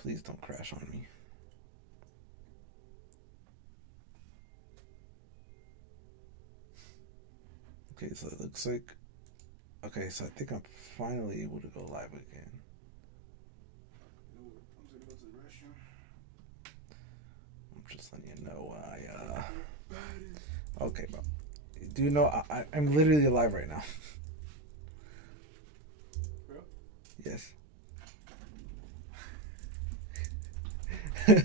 Please don't crash on me. Okay, so it looks like... Okay, so I think I'm finally able to go live again. I'm just letting you know Okay, bro. Do you know I'm literally live right now? Yes. It's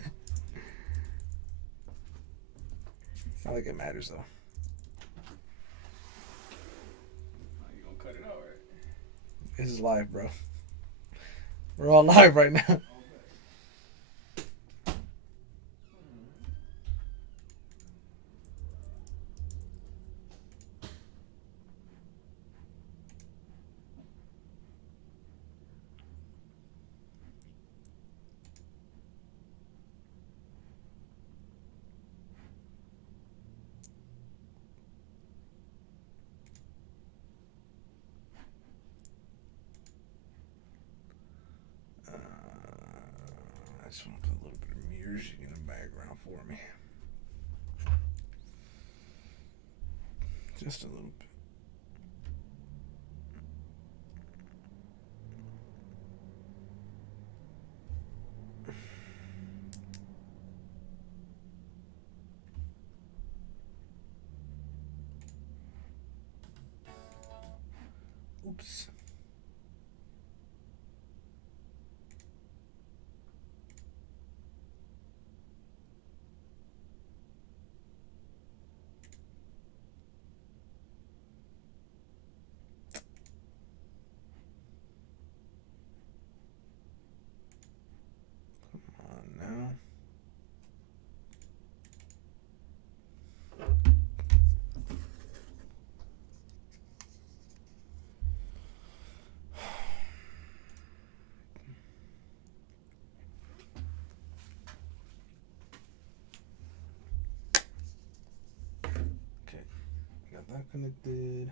not like it matters though. You gonna cut it out, right? This is live, bro. We're all live right now. I just want to put a little bit of music in the background for me. Just a little bit. Oops. Come on now. Okay, got that connected.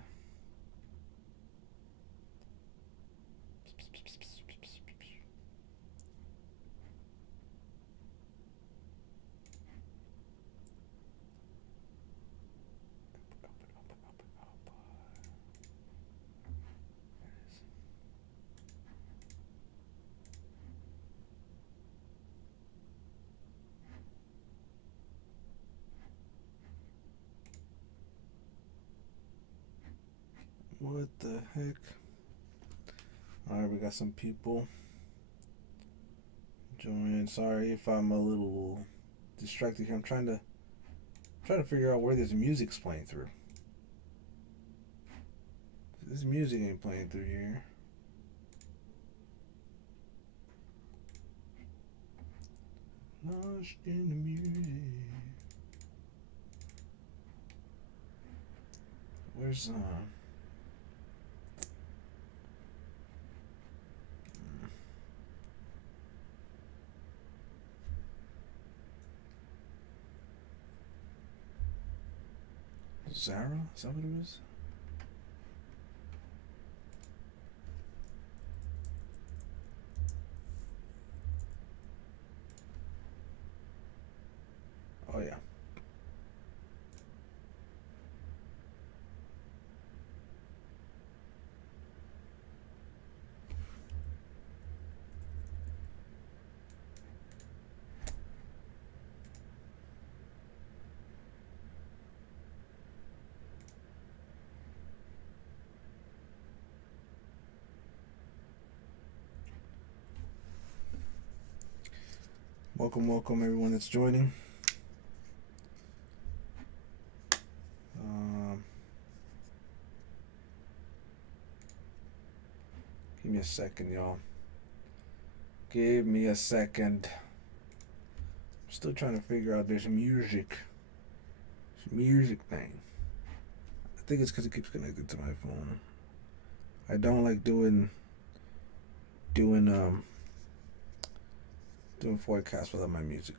What the heck? Alright, we got some people join. Sorry if I'm a little distracted here. I'm trying to figure out where this music's playing through. This music ain't playing through here. Lost in the music. Where's Zara? Is that what it is? Oh yeah. Welcome, welcome everyone that's joining. Give me a second, y'all. Give me a second. I'm still trying to figure out this music. This music thing. I think it's because it keeps connected to my phone. I don't like doing forecast without my music.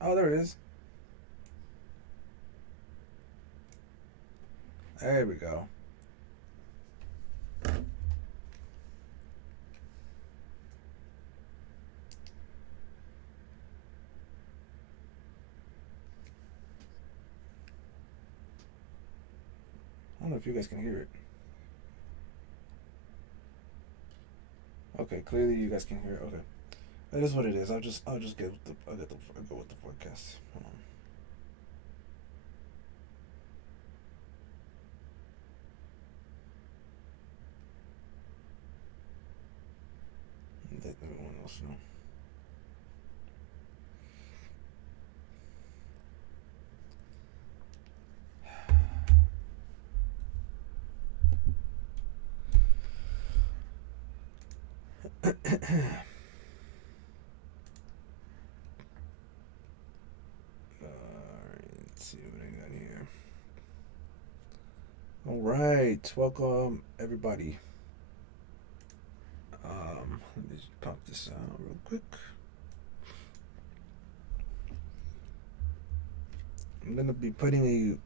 Oh, there it is. There we go. know if you guys can hear it. Okay, clearly you guys can hear it. Okay, that is what it is. I'll just I'll go with the forecast. Let everyone else know. Let's see what I got here. All right, welcome everybody. Let me just pop this out real quick. I'm gonna be putting a.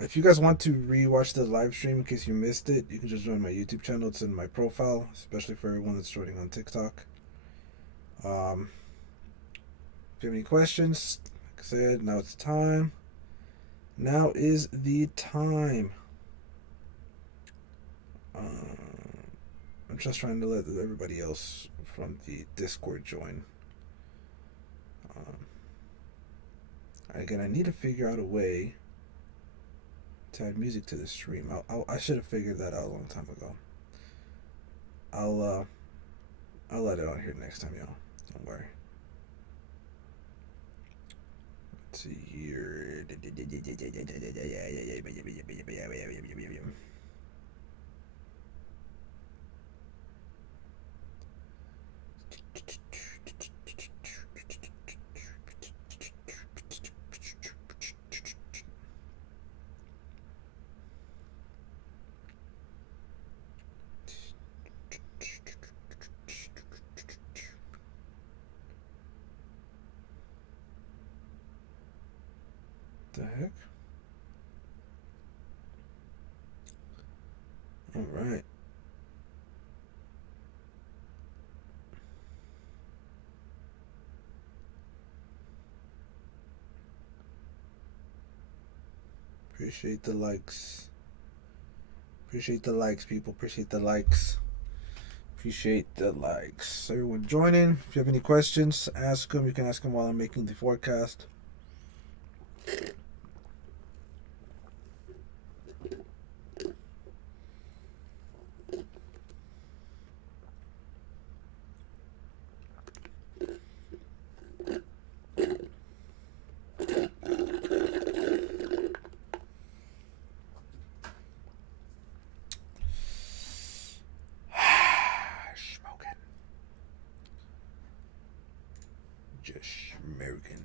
If you guys want to rewatch the live stream in case you missed it, you can just join my YouTube channel. It's in my profile, especially for everyone that's joining on TikTok. If you have any questions, like I said, now it's time. Now is the time. I'm just trying to let everybody else from the Discord join. Again, I need to figure out a way to add music to the stream. I should have figured that out a long time ago. I'll let it on here next time, y'all. Don't worry. Let's see here. The heck? All right. Appreciate the likes. Appreciate the likes, people. Appreciate the likes. Appreciate the likes. Everyone joining. If you have any questions, ask them. You can ask them while I'm making the forecast. Just American.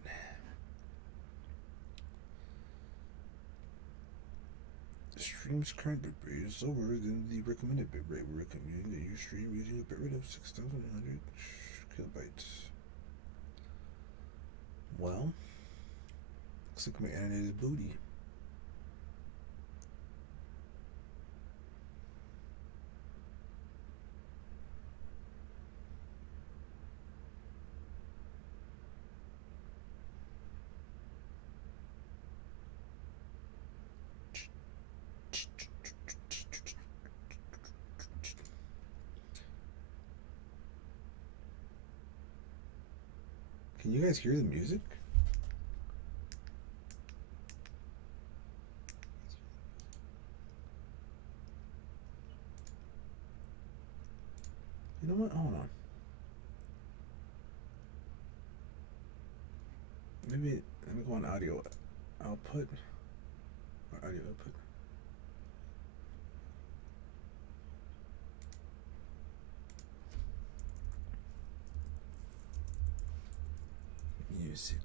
The stream's current bitrate is lower than the recommended bitrate. We're recommending that you stream using a bitrate of 6,100 kilobytes. Well, looks like my internet is booty. Can you guys hear the music? You know what? Hold on. Maybe let me go on audio output or audio output. Music.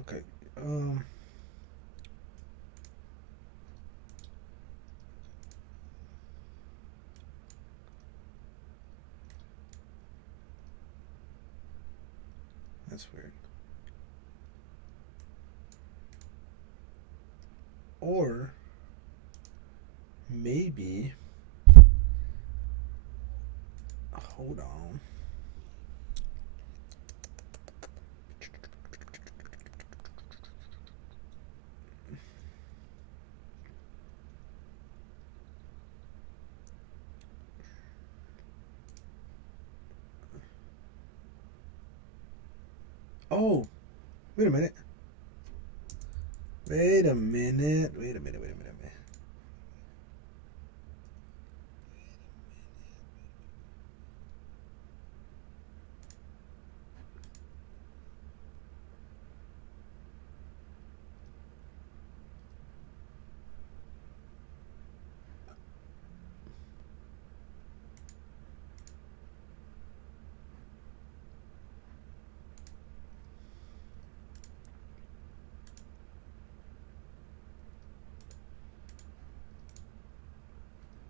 Okay. That's weird. Or maybe, hold on. Oh, wait a minute. Wait a minute. Wait a minute. Wait a minute.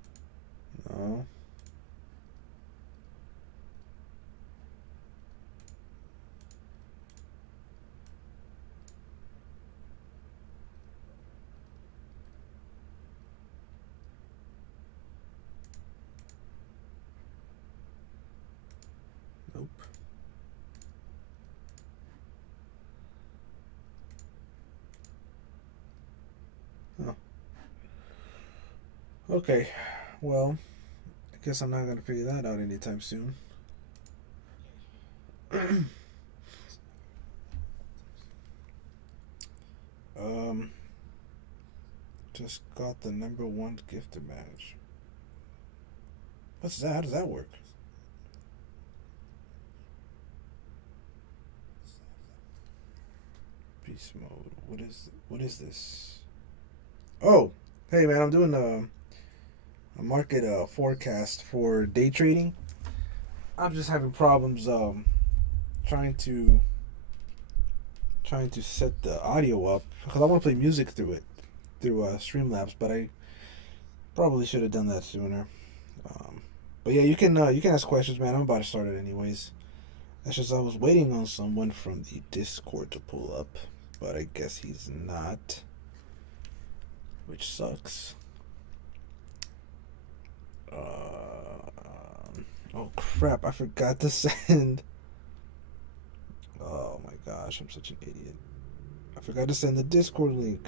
No. Nope. Oh. Okay. Well, I guess I'm not gonna figure that out anytime soon. um, just got the #1 gifted badge. What's that? How does that work? Beast mode. What is this? Oh, hey man, I'm doing a market forecast for day trading. I'm just having problems trying to trying to set the audio up because I want to play music through it through Streamlabs, but I probably should have done that sooner. Um, but yeah, you can ask questions, man. I'm about to start it anyways. That's just I was waiting on someone from the Discord to pull up, but I guess he's not, which sucks. Oh crap! I forgot to send. Oh my gosh, I'm such an idiot. I forgot to send the Discord link.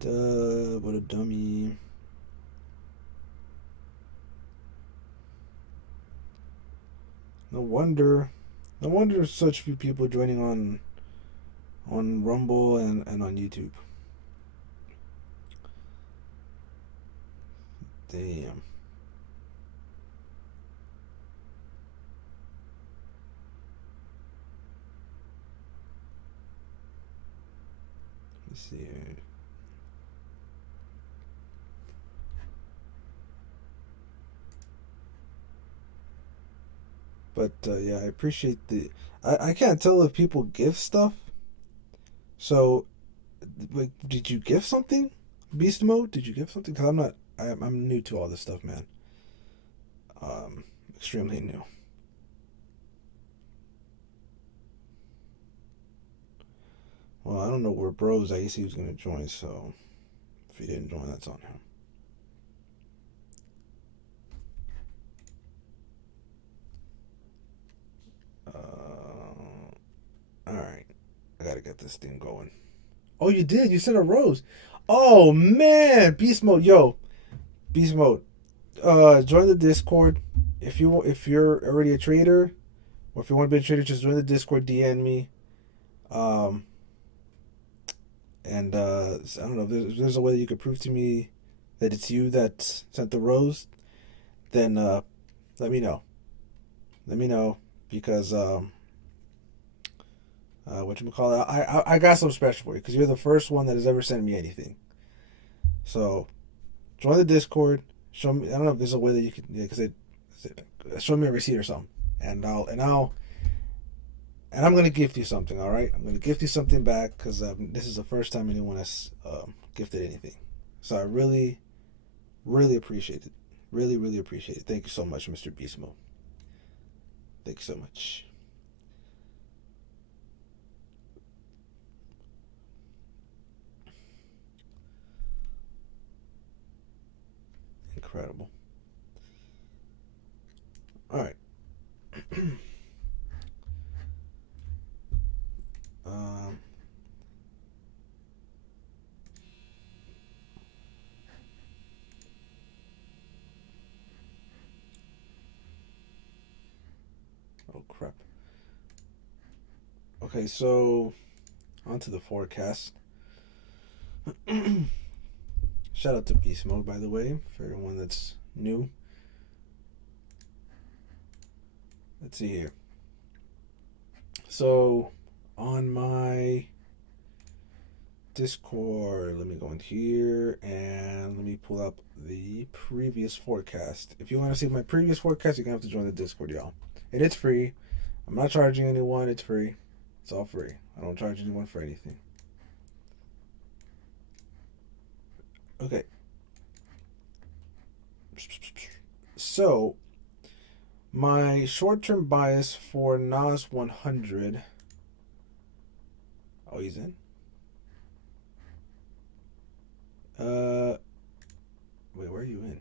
Duh, what a dummy. No wonder. No wonder such few people joining on Rumble and on YouTube. Damn. Let's see here. But yeah, I appreciate the. I can't tell if people give stuff. So, like, did you give something? Beast mode? Did you give something? Cause I'm not. I'm new to all this stuff, man. Um, extremely new. Well, I don't know where Bros. I guess he was gonna join. So, if he didn't join, that's on him. All right, I gotta get this thing going. Oh, you did. You sent a rose. Oh man, beast mode, yo, beast mode. Join the Discord if you're already a trader, or if you want to be a trader, just join the Discord. DM me. Um, and I don't know if there's a way that you could prove to me that it's you that sent the rose. Then let me know. Let me know because what you call it? I got something special for you because you're the first one that has ever sent me anything. So join the Discord. Show me. I don't know if there's a way that you can, yeah, because show me a receipt or something, and I'll And I'm gonna gift you something. All right, I'm gonna gift you something back because this is the first time anyone has gifted anything. So I really, really appreciate it. Really, really appreciate it. Thank you so much, Mr. Beast Mode. Thank you so much. Incredible. All right. um, oh crap. Okay, so on to the forecast. Shout out to Beast Mode, by the way, for everyone that's new. Let's see here. So on my Discord, let me go in here and let me pull up the previous forecast. If you want to see my previous forecast, you're gonna have to join the Discord, y'all. And it's free. I'm not charging anyone. It's free. It's all free. I don't charge anyone for anything. Okay. So my short-term bias for NAS100. Oh, he's in. Wait, where are you in?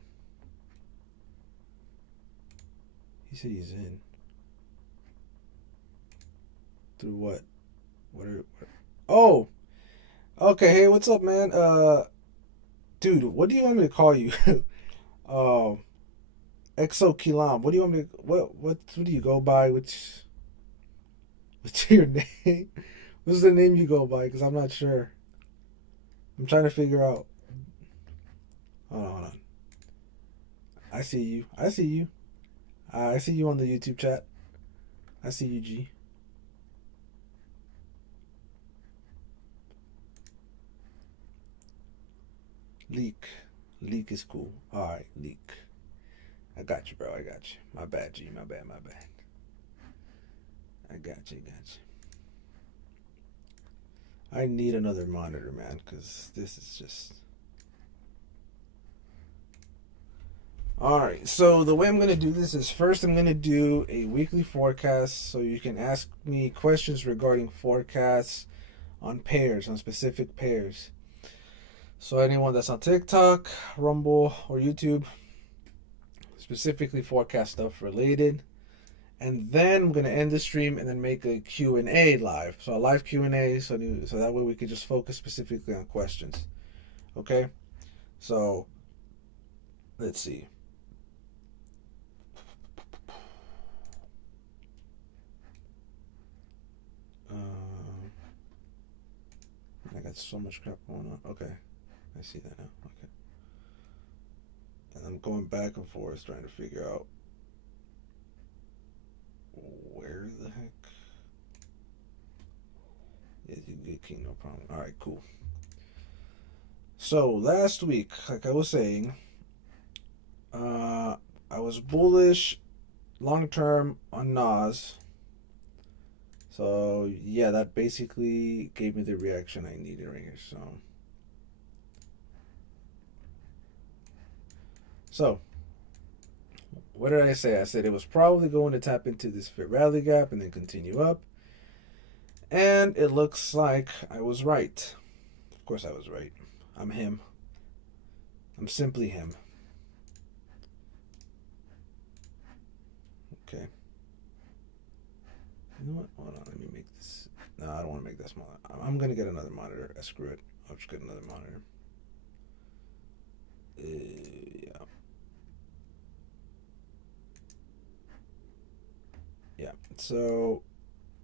He said he's in. Through what? What? Oh, okay. Hey, what's up, man? Dude, what do you want me to call you? um, Exo Kilam. What do you want me to? What do you go by? What's your name? What's the name you go by? Because I'm not sure. I'm trying to figure out. Hold on. I see you. I see you. I see you on the YouTube chat. I see you, G. Leak. Leak is cool. Alright, Leak. I got you, bro. I got you. My bad, G. My bad. I got you. I need another monitor, man, because this is just... Alright, so the way I'm going to do this is first I'm going to do a weekly forecast so you can ask me questions regarding forecasts on pairs, on specific pairs. So anyone that's on TikTok, Rumble, or YouTube, specifically forecast stuff related. And then I'm going to end the stream and then make a Q&A live. So a live Q&A so that way we could just focus specifically on questions. Okay? So let's see. I got so much crap going on. Okay. I see that now. Okay. And I'm going back and forth trying to figure out where the heck. Yeah, you get king, no problem. Alright, cool. So last week, like I was saying, I was bullish long term on Nas. So yeah, that basically gave me the reaction I needed right here. So what did I say? I said it was probably going to tap into this fit rally gap and then continue up. And it looks like I was right. Of course I was right. I'm him. I'm simply him. Okay. You know what? Hold on. Let me make this. No, I don't want to make that smaller. I'm going to get another monitor. Screw it. I'll just get another monitor. Yeah. Yeah. So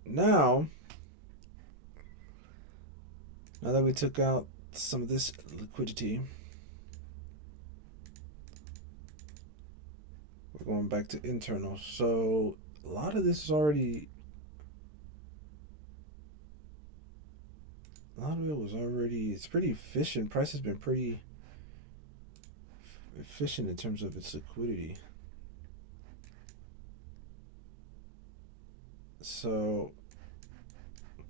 now that we took out some of this liquidity, we're going back to internal. So a lot of this is already... A lot of it was already... It's pretty efficient. Price has been pretty efficient in terms of its liquidity. So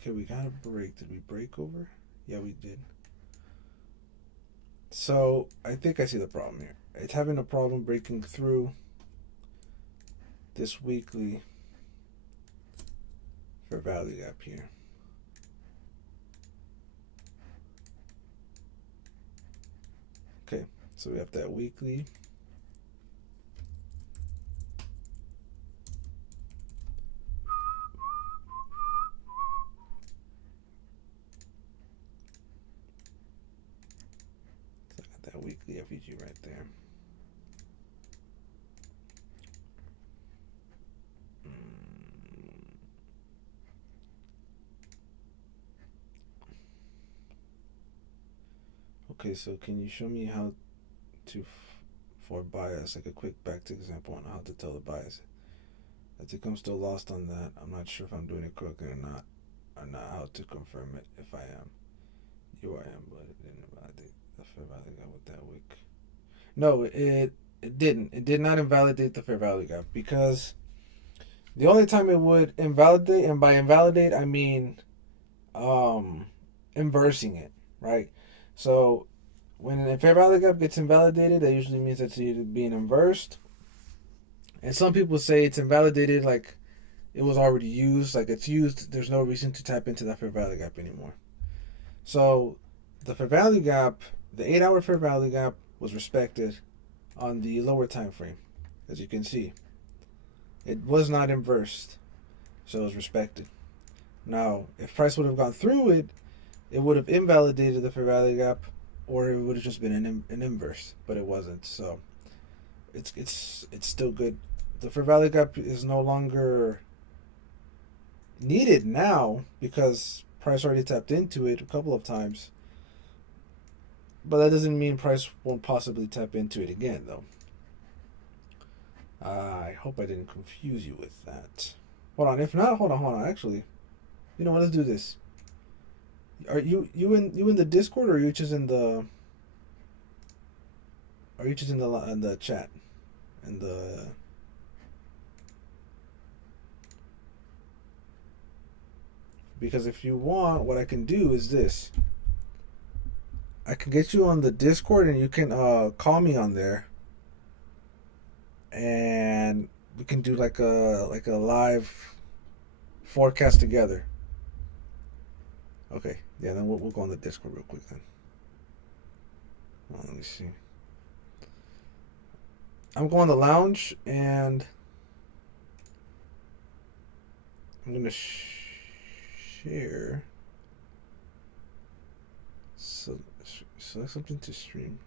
Okay, we got a break. Did we break over? Yeah, we did. So I think I see the problem here. It's having a problem breaking through this weekly fair value gap here. Okay, so we have that weekly. So I got that weekly FEG right there. Okay, so can you show me how to, for bias, like a quick back to example on how to tell the bias? I think I'm still lost on that. I'm not sure if I'm doing it correctly or not how to confirm it if I am. You I am, but it didn't validate the fair value gap with that wick. No, it didn't. It did not invalidate the fair value gap because the only time it would invalidate, and by invalidate I mean inversing it, right? So when a fair value gap gets invalidated, that usually means it's either being inversed. And some people say it's invalidated like it was already used, like it's used, there's no reason to tap into that fair value gap anymore. So the fair value gap, the 8-hour fair value gap was respected on the lower time frame. As you can see, it was not inversed, so it was respected. Now, if price would have gone through it, it would have invalidated the fair value gap, or it would have just been an inverse, but it wasn't. So it's still good. The fair value gap is no longer needed now because price already tapped into it a couple of times. But that doesn't mean price won't possibly tap into it again, though. I hope I didn't confuse you with that. Hold on. If not, hold on. Actually, you know what? Let's do this. Are you in the Discord, or are you just in the in the chat in the? Because if you want, what I can do is this. I can get you on the Discord, and you can call me on there, and we can do like a live forecast together. Okay, yeah. Then we'll go on the Discord real quick then. Let me see. I'm going to lounge, and I'm gonna share. So select something to stream.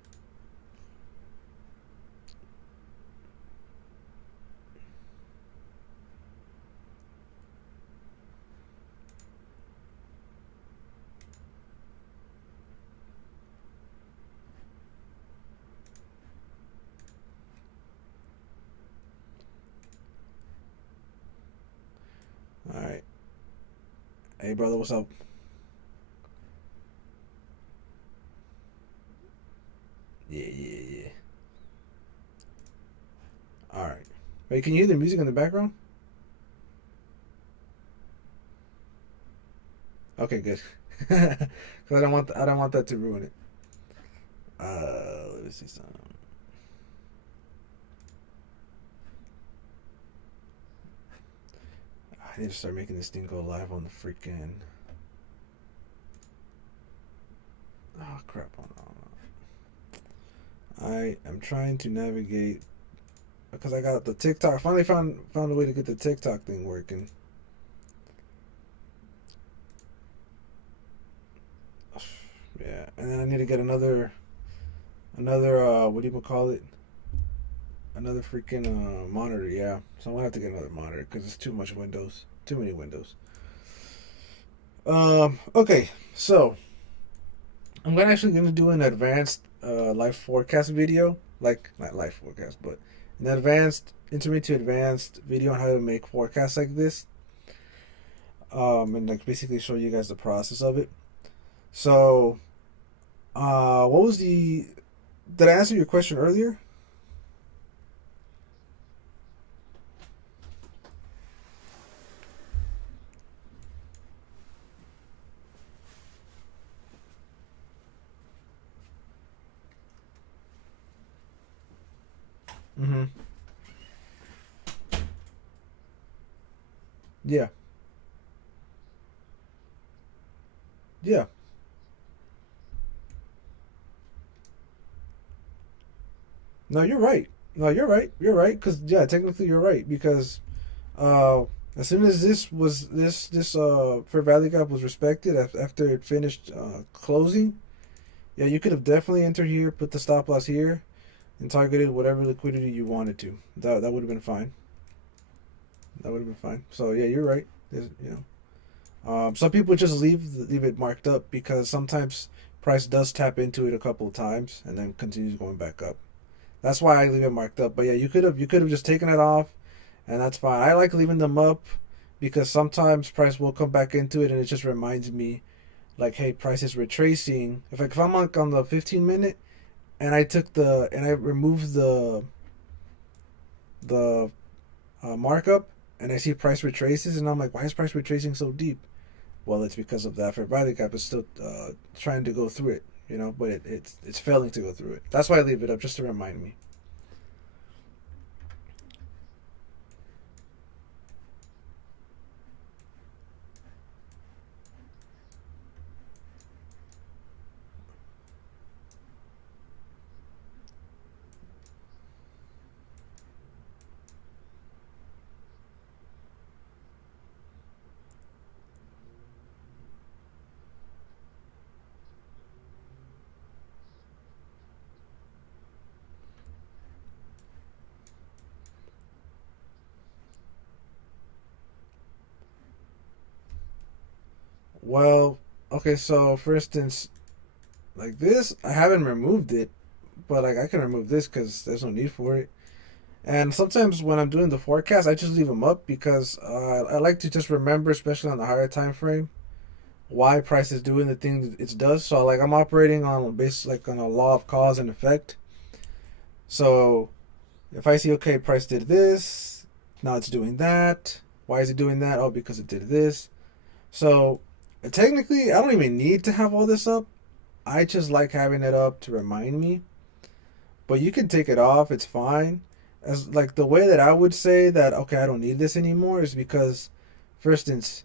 All right. Hey, brother, what's up? Yeah. All right. Wait, can you hear the music in the background? Okay, good. Because I don't want that to ruin it. Let me see something. I need to start making this thing go live on the freaking. Oh crap! I am trying to navigate because I got the TikTok. I finally found a way to get the TikTok thing working. Yeah, and then I need to get another what do you call it? Another freaking monitor. Yeah, so I'm gonna have to get another monitor because it's too much Windows, too many Windows. Okay, so I'm gonna do an advanced life forecast video, like not life forecast, but an advanced, intermediate to advanced video on how to make forecasts like this. And like basically show you guys the process of it. So, what was the? Did I answer your question earlier? Yeah. Yeah. No, you're right. No, you're right. You're right. Because yeah, technically you're right. Because uh, as soon as this fair value gap was respected after it finished closing, yeah, you could have definitely entered here, put the stop loss here, and targeted whatever liquidity you wanted to. That would have been fine. That would have been fine. So yeah, you're right. Some people just leave it marked up because sometimes price does tap into it a couple of times and then continues going back up. That's why I leave it marked up. But yeah, you could have just taken it off, and that's fine. I like leaving them up because sometimes price will come back into it, and it just reminds me like, hey, price is retracing. If I'm like on the 15 minute and I removed the markup and I see price retraces and I'm like, why is price retracing so deep? Well, it's because of that fair value gap is still trying to go through it, but it's failing to go through it. That's why I leave it up just to remind me. Well, okay, so for instance, like this, I haven't removed it, but like I can remove this because there's no need for it. And sometimes when I'm doing the forecast, I just leave them up because I like to just remember, especially on the higher time frame, why price is doing the thing that it does. So like I'm operating on like on a law of cause and effect. So if I see, okay, price did this, now it's doing that. Why is it doing that? Oh, because it did this. So technically, I don't even need to have all this up. I just like having it up to remind me. But you can take it off, it's fine. As like the way that I would say that, okay, I don't need this anymore is because, for instance,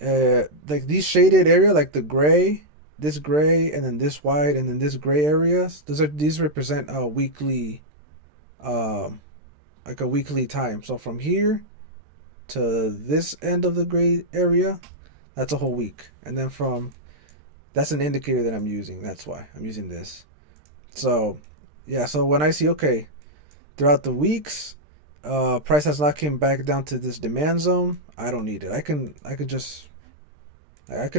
like these shaded area, like the gray, this gray, and then this white, and then this gray areas. These represent a weekly, um, like a weekly time. So from here to this end of the gray area, that's a whole week, and then from that's an indicator that I'm using. That's why I'm using this. So yeah, so when I see, okay, throughout the weeks, price has not came back down to this demand zone, I don't need it. I could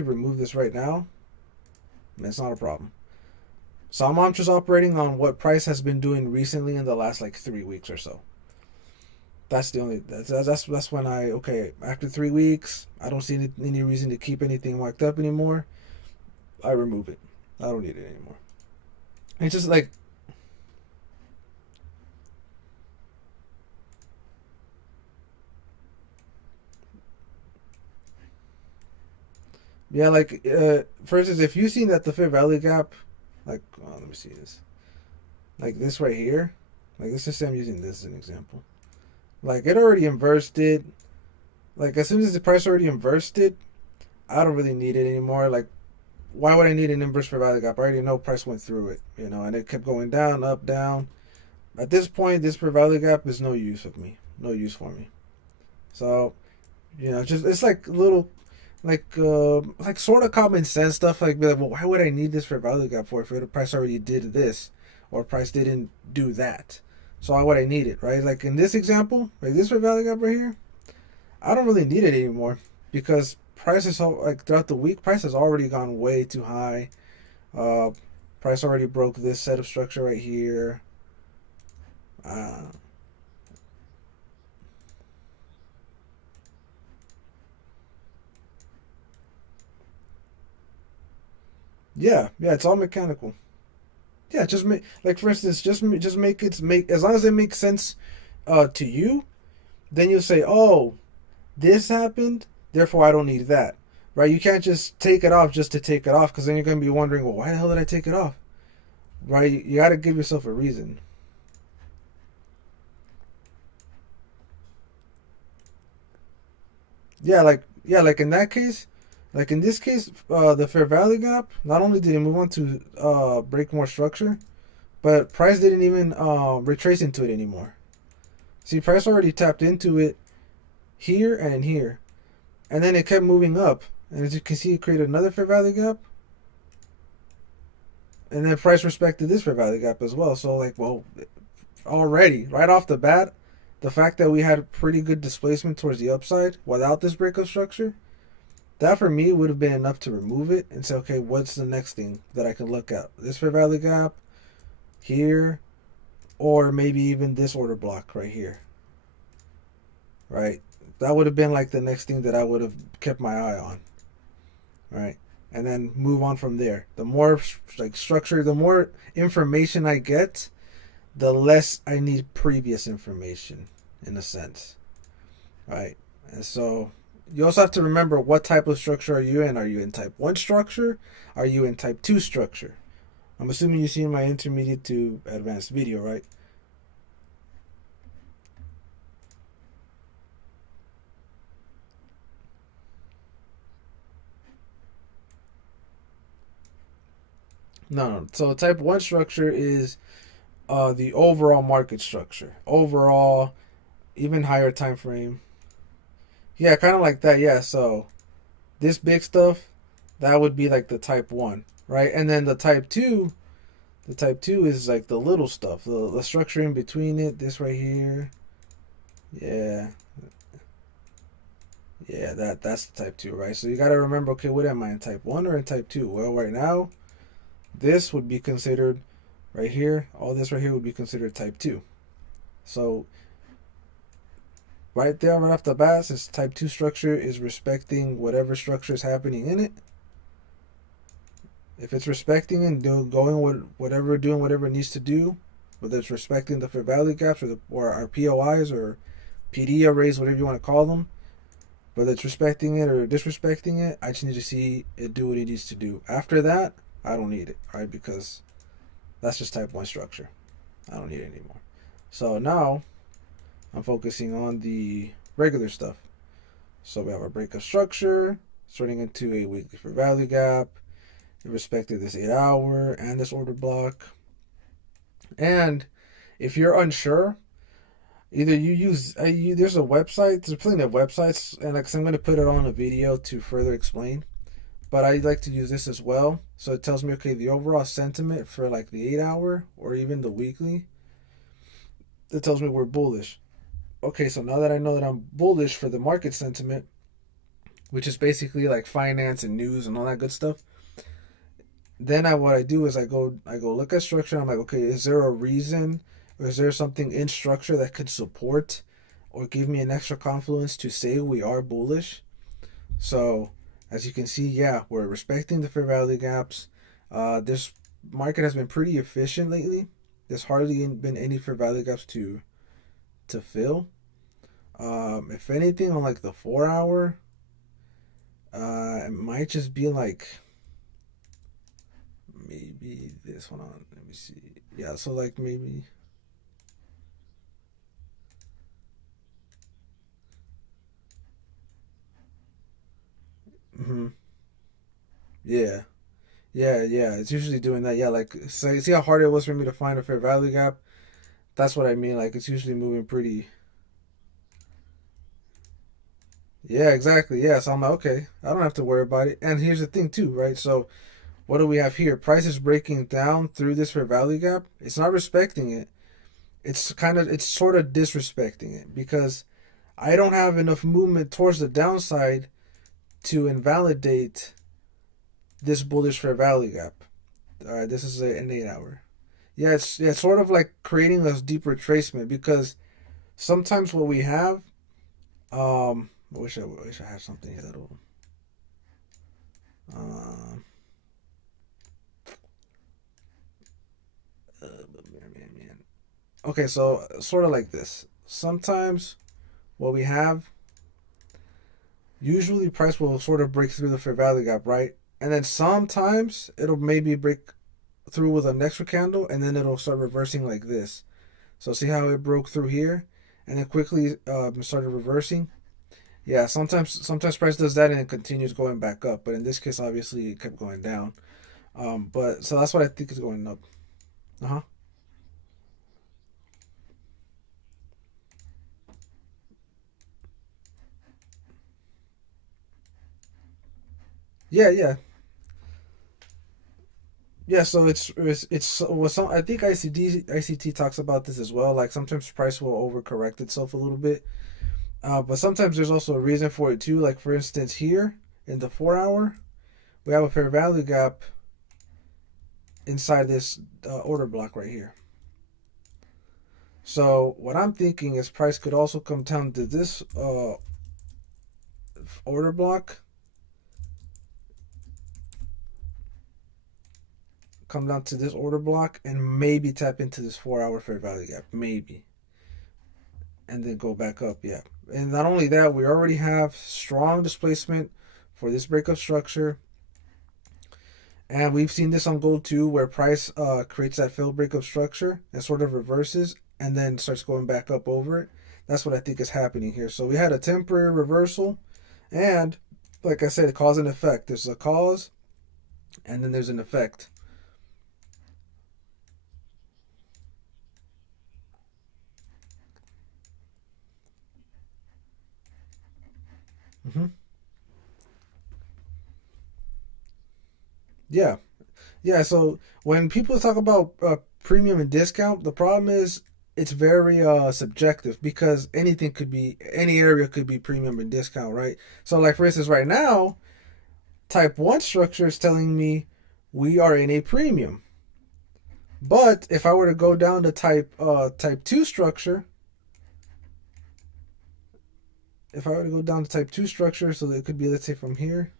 remove this right now, and it's not a problem. So I'm just operating on what price has been doing recently in the last like 3 weeks or so. That's when I, okay, after 3 weeks I don't see any reason to keep anything marked up anymore. I remove it. I don't need it anymore. It's just like, yeah, like for instance, if you seen that the fair value gap, like let me see this, like this right here, like let's just say I'm using this as an example. Like it already inversed it. Like as soon as the price already inversed it, I don't really need it anymore. Like why would I need an inverse fair value gap? I already know price went through it, and it kept going down, up, down. At this point, this fair value gap is no use of me, no use for me. So just it's like little like sort of common sense stuff like, be like, well, why would I need this for value gap for if the price already did this or price didn't do that? So why would I need it, right? Like in this example, like this for value gap right here, I don't really need it anymore because price is like throughout the week, price has already gone way too high. Uh, Price already broke this set of structure right here. Uh, yeah, yeah, it's all mechanical. Yeah, just make like for instance, just make as long as it makes sense to you, then you'll say, "Oh, this happened, therefore I don't need that." Right? You can't just take it off just to take it off because then you're going to be wondering, "Well, why the hell did I take it off?" Right? You got to give yourself a reason. like in that case, like in this case, the fair value gap. Not only did it move on to break more structure, but price didn't even retrace into it anymore. See, price already tapped into it here and here, and then it kept moving up. And as you can see, it created another fair value gap, and then price respected this fair value gap as well. So like, well, already right off the bat, the fact that we had pretty good displacement towards the upside without this breakup structure, that for me would have been enough to remove it and say, okay, what's the next thing that I can look at? This fair value gap here, or maybe even this order block right here, right? That would have been like the next thing that I would have kept my eye on, right? And then move on from there. The more like structure, the more information I get, the less I need previous information in a sense, right? And so you also have to remember what type of structure are you in? Are you in type 1 structure? Are you in type 2 structure? I'm assuming you've seen my intermediate to advanced video, right? No. So type 1 structure is the overall market structure. Overall, even higher time frame. Yeah, kind of like that. Yeah, so this big stuff, that would be like the type 1, right? And then the type 2 is like the little stuff, the structure in between it, this right here. Yeah. Yeah, that's the type 2, right? So you got to remember, okay, what am I in type 1 or in type 2? Well, right now, this would be considered right here, all this right here would be considered type 2. So right there, right off the bat, since type 2 structure is respecting whatever structure is happening in it, if it's respecting and going whatever, doing whatever it needs to do, whether it's respecting the fair value gaps or our POIs or PD arrays, whatever you want to call them, whether it's respecting it or disrespecting it, I just need to see it do what it needs to do. After that, I don't need it, right? Because that's just type 1 structure. I don't need it anymore. So now I'm focusing on the regular stuff. So we have our breakup structure, turning into a weekly fair value gap. It respected this 8-hour and this order block. And if you're unsure, either you use there's a website. There's plenty of websites, and like I'm going to put it on a video to further explain. But I like to use this as well. So it tells me, okay, the overall sentiment for like the 8-hour or even the weekly. It tells me we're bullish. Okay, so now that I know that I'm bullish for the market sentiment, which is basically like finance and news and all that good stuff, then what I do is I go look at structure. I'm like, okay, is there a reason or is there something in structure that could support or give me an extra confluence to say we are bullish? So as you can see, yeah, we're respecting the fair value gaps. This market has been pretty efficient lately. There's hardly been any fair value gaps to fill. If anything, on like the 4-hour, it might just be like maybe this one on. Let me see. Yeah, so like maybe. Hmm. Yeah, yeah. It's usually doing that. Yeah, like so see how hard it was for me to find a fair value gap. That's what I mean. Like it's usually moving pretty. Yeah, exactly. Yeah, so I'm like, okay, I don't have to worry about it. And here's the thing too, right? So what do we have here? Price is breaking down through this fair value gap. It's not respecting it. It's sort of disrespecting it because I don't have enough movement towards the downside to invalidate this bullish fair value gap. All right, this is an 8-hour. Yeah, it's sort of like creating a deep retracement because sometimes what we have, I wish I had something here that'll, um, man. Okay, so sort of like this. Sometimes what we have, usually price will sort of break through the fair value gap, right? And then sometimes it'll maybe break through with an extra candle, and then it'll start reversing like this. So see how it broke through here, and then quickly started reversing. Yeah, sometimes price does that and it continues going back up, but in this case, obviously, it kept going down. But so that's what I think is going up. Uh huh. Yeah, yeah, yeah. So it's well, some I think ICT talks about this as well. Like sometimes price will overcorrect itself a little bit, but sometimes there's also a reason for it too. Like for instance, here in the 4 hour, we have a fair value gap inside this order block right here. So what I'm thinking is price could also come down to this order block, come down to this order block, and maybe tap into this 4 hour fair value gap, maybe, and then go back up. Yeah, and not only that, we already have strong displacement for this breakup structure, and we've seen this on gold too, where price creates that failed breakup structure and sort of reverses and then starts going back up over it. That's what I think is happening here. So we had a temporary reversal, and like I said, cause and effect. There's a cause, and then there's an effect. Hmm. Yeah, yeah. So when people talk about premium and discount, the problem is it's very subjective because anything could be, any area could be premium and discount, right? So like for instance, right now, type 1 structure is telling me we are in a premium. But if I were to go down to type 2 structure, if I were to go down to type 2 structure, so that it could be, let's say, from here,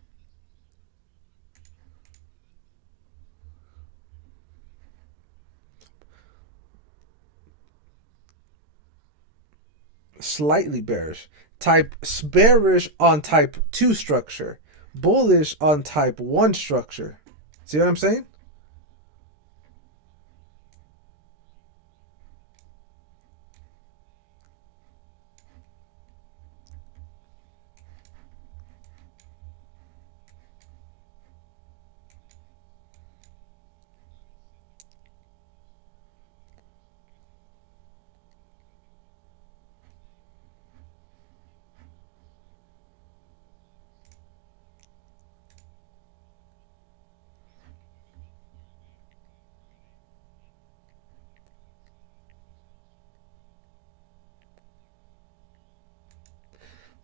slightly bearish. Type bearish on type 2 structure, bullish on type 1 structure. See what I'm saying?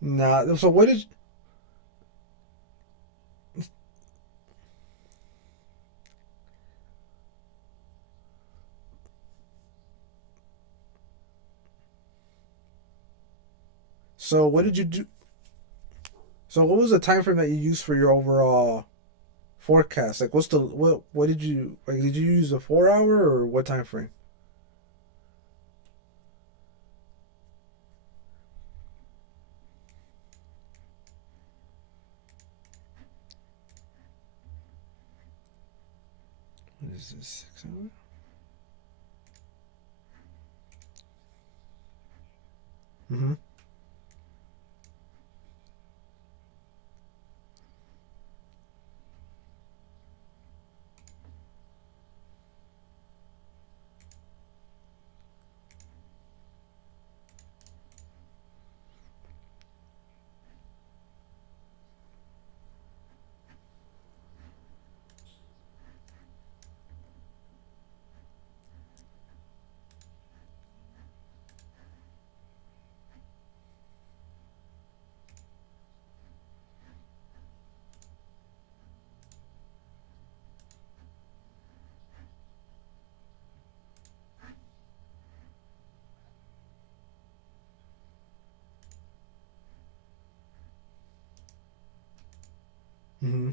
Nah. So what did? So what did you do? So what was the time frame that you used for your overall forecast? Like, what's the what did you like? Did you use a 4 hour or what time frame? What is this? 6 hour? Mm-hmm. Mm-hmm.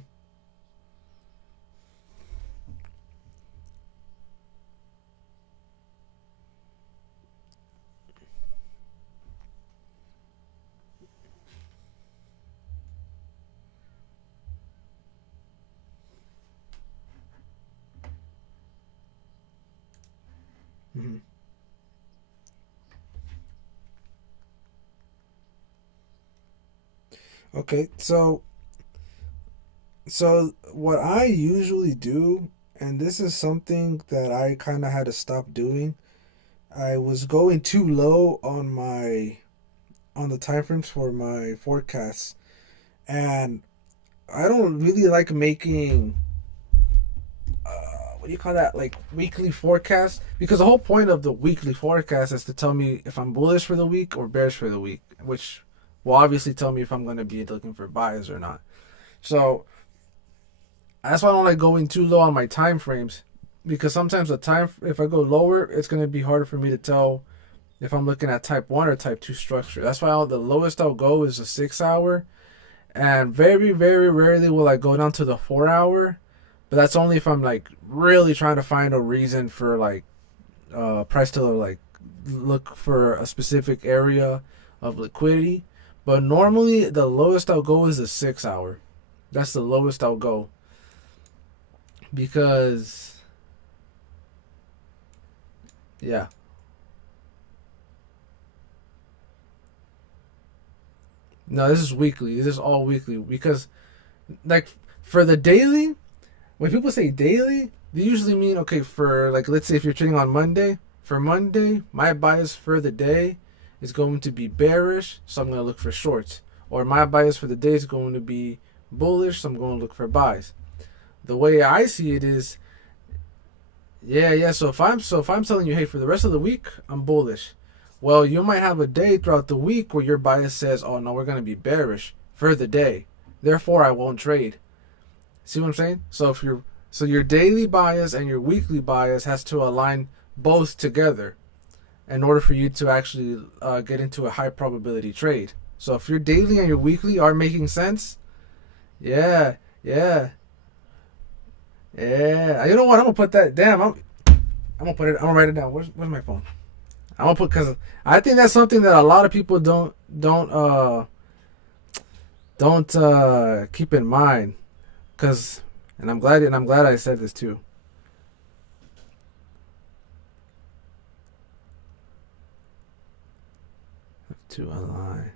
Mm-hmm. Okay, so what I usually do, and this is something that I kind of had to stop doing. I was going too low on the time frames for my forecasts, and I don't really like making what do you call that, like weekly forecast, because the whole point of the weekly forecast is to tell me if I'm bullish for the week or bearish for the week, which will obviously tell me if I'm going to be looking for buys or not. So that's why I don't like going too low on my time frames, because sometimes the time, if I go lower, it's going to be harder for me to tell if I'm looking at type 1 or type 2 structure. That's why the lowest I'll go is a 6 hour, and very, very rarely will I go down to the 4 hour. But that's only if I'm like really trying to find a reason for like price to like look for a specific area of liquidity. But normally the lowest I'll go is a 6 hour. That's the lowest I'll go, because yeah. No, this is weekly. This is all weekly, because like for the daily, when people say daily, they usually mean, okay, for like, let's say if you're trading on Monday, for Monday, my bias for the day is going to be bearish, so I'm going to look for shorts. Or my bias for the day is going to be bullish, so I'm going to look for buys. The way I see it is, yeah. So if I'm telling you, hey, for the rest of the week, I'm bullish. Well, you might have a day throughout the week where your bias says, oh no, we're going to be bearish for the day. Therefore, I won't trade. See what I'm saying? So your daily bias and your weekly bias has to align both together in order for you to actually get into a high probability trade. So if your daily and your weekly are making sense, yeah, yeah, yeah. You know what? I'm gonna put that. Damn, I'm gonna put it. I'm gonna write it down. Where's my phone? I'm gonna put, because I think that's something that a lot of people don't keep in mind. Cause, and I'm glad I said this too. To align.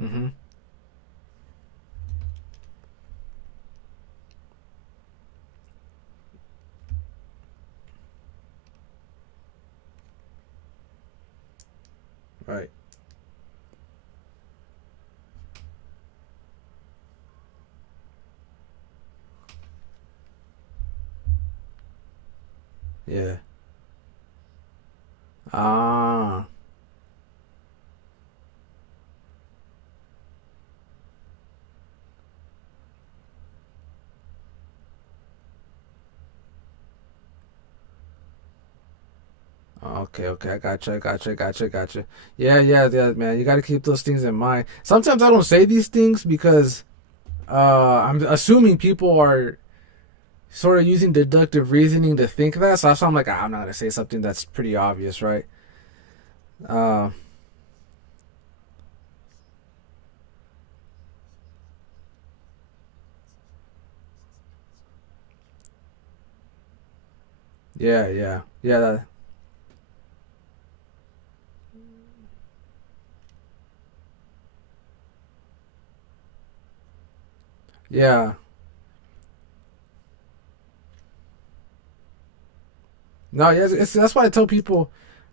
Mm-hmm. Right. Yeah. Ah. Okay, okay, I gotcha. Yeah, man. You got to keep those things in mind. Sometimes I don't say these things because I'm assuming people are sort of using deductive reasoning to think that. So that's why I'm like, I'm not gonna say something that's pretty obvious, right? Uh, yeah, yeah. No, yeah. That's why I tell people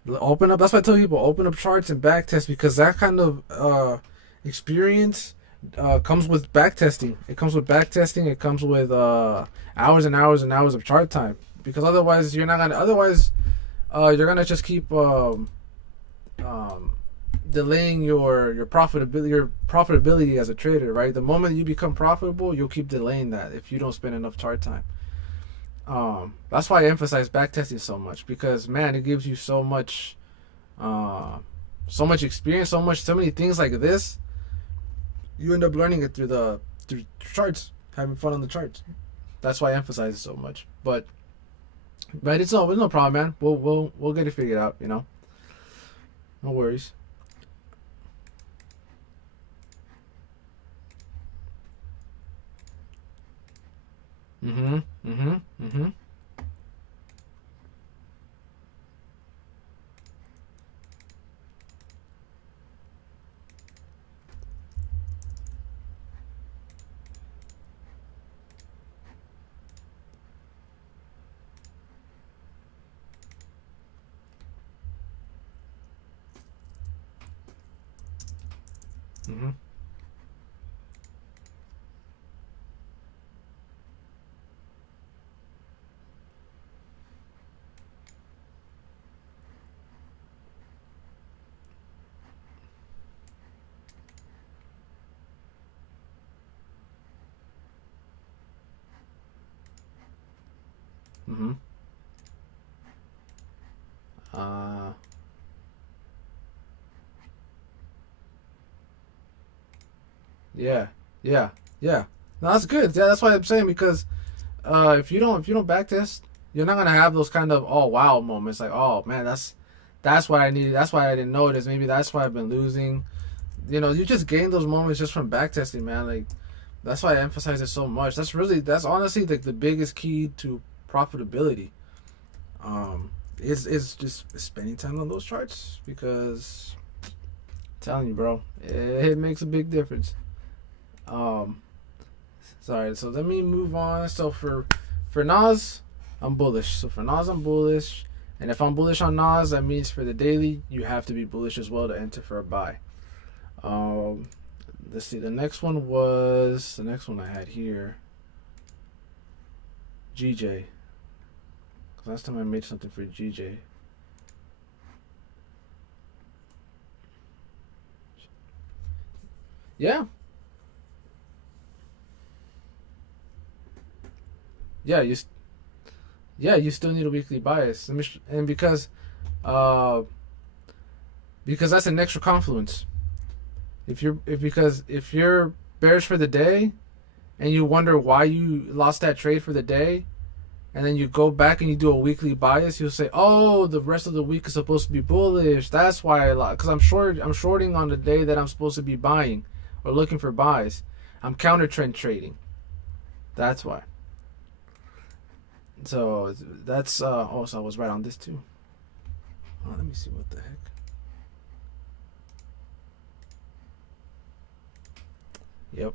open up. That's why I tell people open up charts and back test, because that kind of experience comes with back testing. It comes with back testing. It comes with hours and hours and hours of chart time. Because otherwise, you're not gonna. Otherwise, you're gonna just keep um, delaying your profitability as a trader. Right. The moment you become profitable, you'll keep delaying that if you don't spend enough chart time. That's why I emphasize backtesting so much, because man, it gives you uh, so much experience, so many things like this. You end up learning it through charts, having fun on the charts. That's why I emphasize it so much. But it's no problem, man. We'll get it figured out. No worries. Mm-hmm. Mm-hmm. Mm-hmm. Mm-hmm. Mm-hmm. Uh, yeah. Yeah. Yeah. No, that's good. Yeah, that's why I'm saying, because if you don't backtest, you're not gonna have those kind of oh wow moments like, oh man, that's what I needed. That's why I didn't notice. Maybe that's why I've been losing. You just gain those moments just from backtesting, man. Like, that's why I emphasize it so much. That's honestly like the biggest key to profitability. Is just spending time on those charts, because I'm telling you, bro, it makes a big difference. Um, Sorry. So let me move on. So for Nas, I'm bullish. So for Nas, I'm bullish. And if I'm bullish on Nas, that means for the daily, you have to be bullish as well to enter for a buy. Um, let's see. The next one I had here. GJ. Last time I made something for GJ. Yeah, yeah, you still need a weekly bias. And uh because that's an extra confluence. If you're bearish for the day and you wonder why you lost that trade for the day, and then you go back and you do a weekly bias, you'll say, "Oh, the rest of the week is supposed to be bullish. That's why I lost, because I'm short. I'm shorting on the day that I'm supposed to be buying or looking for buys. I'm counter trend trading. That's why." So that's also, I was right on this too. Let me see what the heck. Yep.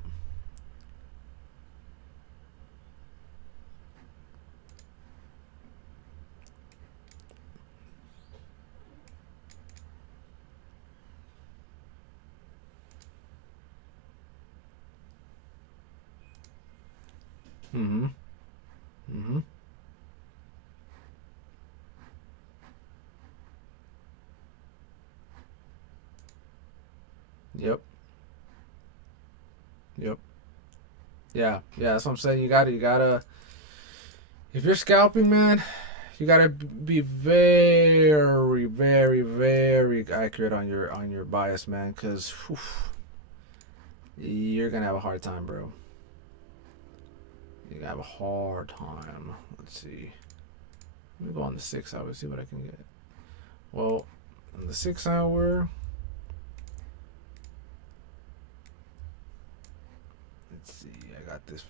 Mm-hmm. Mm-hmm. Yep. Yep. Yeah. Yeah. That's what I'm saying. You gotta. If you're scalping, man, you gotta be very, very, very accurate on your bias, man, because you're gonna have a hard time, bro. You're gonna have a hard time. Let's see. Let me go on the 6 hour, see what I can get. Well, on the 6 hour, let's see. I got this.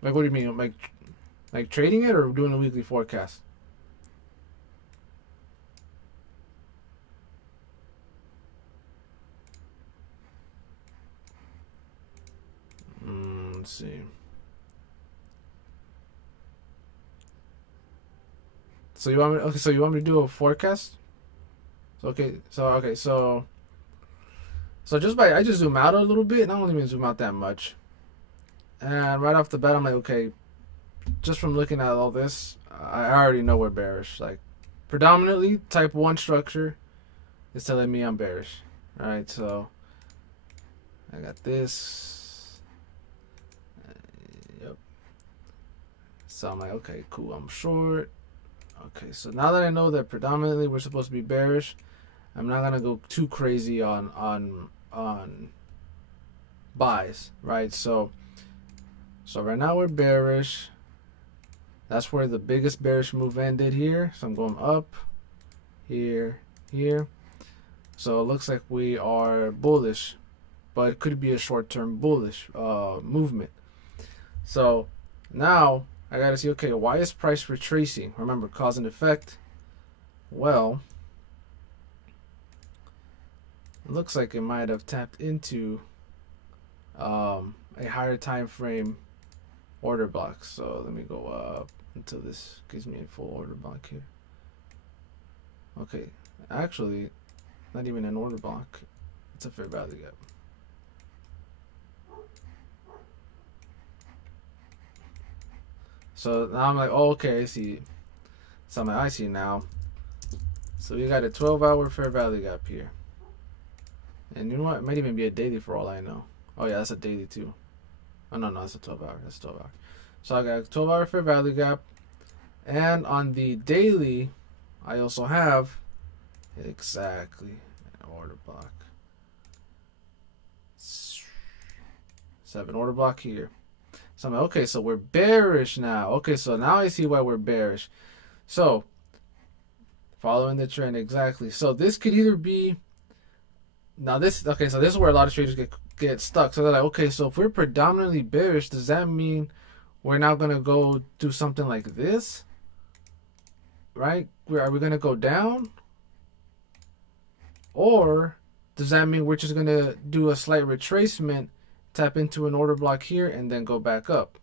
Like, what do you mean? Like trading it or doing a weekly forecast? Let's see. So you want me? Okay, so you want me to do a forecast? So I just zoom out a little bit, and I don't even zoom out that much. And right off the bat, I'm like, okay, just from looking at all this, I already know we're bearish. Like, predominantly type 1 structure is telling me I'm bearish. All right, so I got this. Yep. So I'm like, okay, cool. I'm short. Okay, so now that I know that predominantly we're supposed to be bearish, I'm not gonna go too crazy on buys, right? So right now we're bearish. That's where the biggest bearish move ended here. So I'm going up here, here. So it looks like we are bullish, but it could be a short-term bullish movement. So now I gotta see, okay, why is price retracing? Remember, cause and effect. Well, it looks like it might have tapped into a higher time frame order block. So let me go up until this gives me a full order block here. Okay, actually, not even an order block. It's a fair value gap. So now I'm like, oh, okay, I see. So I'm like, I see now. So we got a 12-hour fair value gap here. And you know what? It might even be a daily for all I know. Oh yeah, that's a daily too. Oh no, that's a 12-hour. That's 12-hour. So I got a 12-hour fair value gap. And on the daily, I also have exactly an order block. 7 order block here. So I'm like, okay, so we're bearish now. Okay, so now I see why we're bearish. So, following the trend exactly. So this could either be, now this, okay, so this is where a lot of traders get stuck. So they're like, okay, so if we're predominantly bearish, does that mean we're now going to go do something like this? Right? Are we going to go down? Or does that mean we're just going to do a slight retracement, tap into an order block here, and then go back up?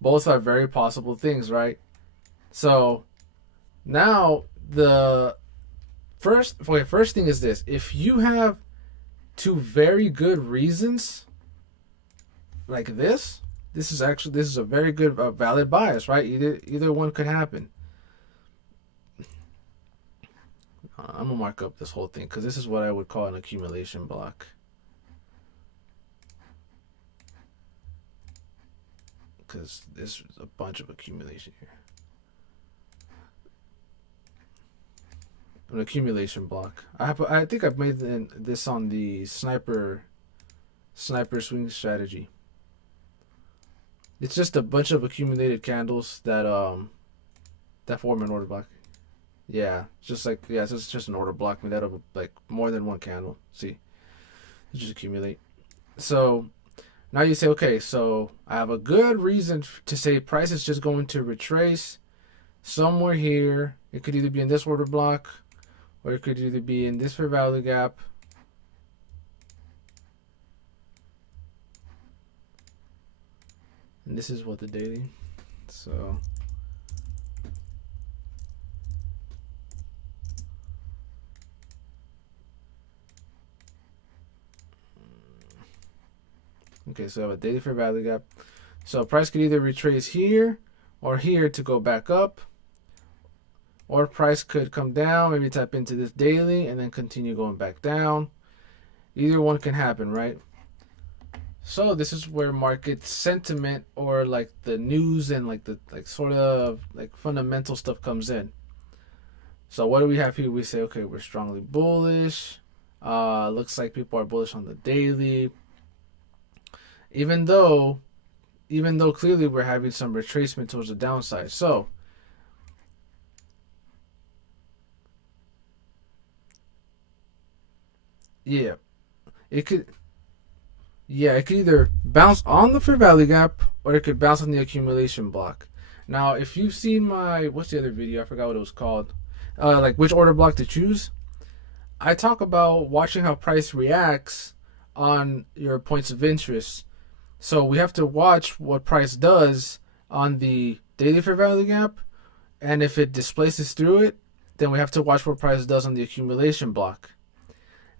Both are very possible things, right? So now the first thing is this. If you have two very good reasons like this is a very good valid bias, right? Either one could happen. I'm gonna mark up this whole thing because this is what I would call an accumulation block. Because there's a bunch of accumulation here. An accumulation block. I think I've made this on the sniper swing strategy. It's just a bunch of accumulated candles that form an order block. Yeah, it's just an order block made out of like more than one candle. See, you just accumulate. So now you say, okay, so I have a good reason to say price is just going to retrace somewhere here. It could either be in this order block, or it could either be in this fair value gap. And this is what the daily. So okay, so I have a daily fair value gap. So price could either retrace here or here to go back up, or price could come down, maybe tap into this daily and then continue going back down. Either one can happen, right? So this is where market sentiment or like the news and like the sort of like fundamental stuff comes in. So what do we have here? We say, okay, we're strongly bullish. Looks like people are bullish on the daily. Even though clearly we're having some retracement towards the downside. So yeah, it could either bounce on the fair value gap or it could bounce on the accumulation block. Now, if you've seen my, what's the other video? I forgot what it was called. Like which order block to choose. I talk about watching how price reacts on your points of interest. So we have to watch what price does on the daily fair value gap, and if it displaces through it, then we have to watch what price does on the accumulation block.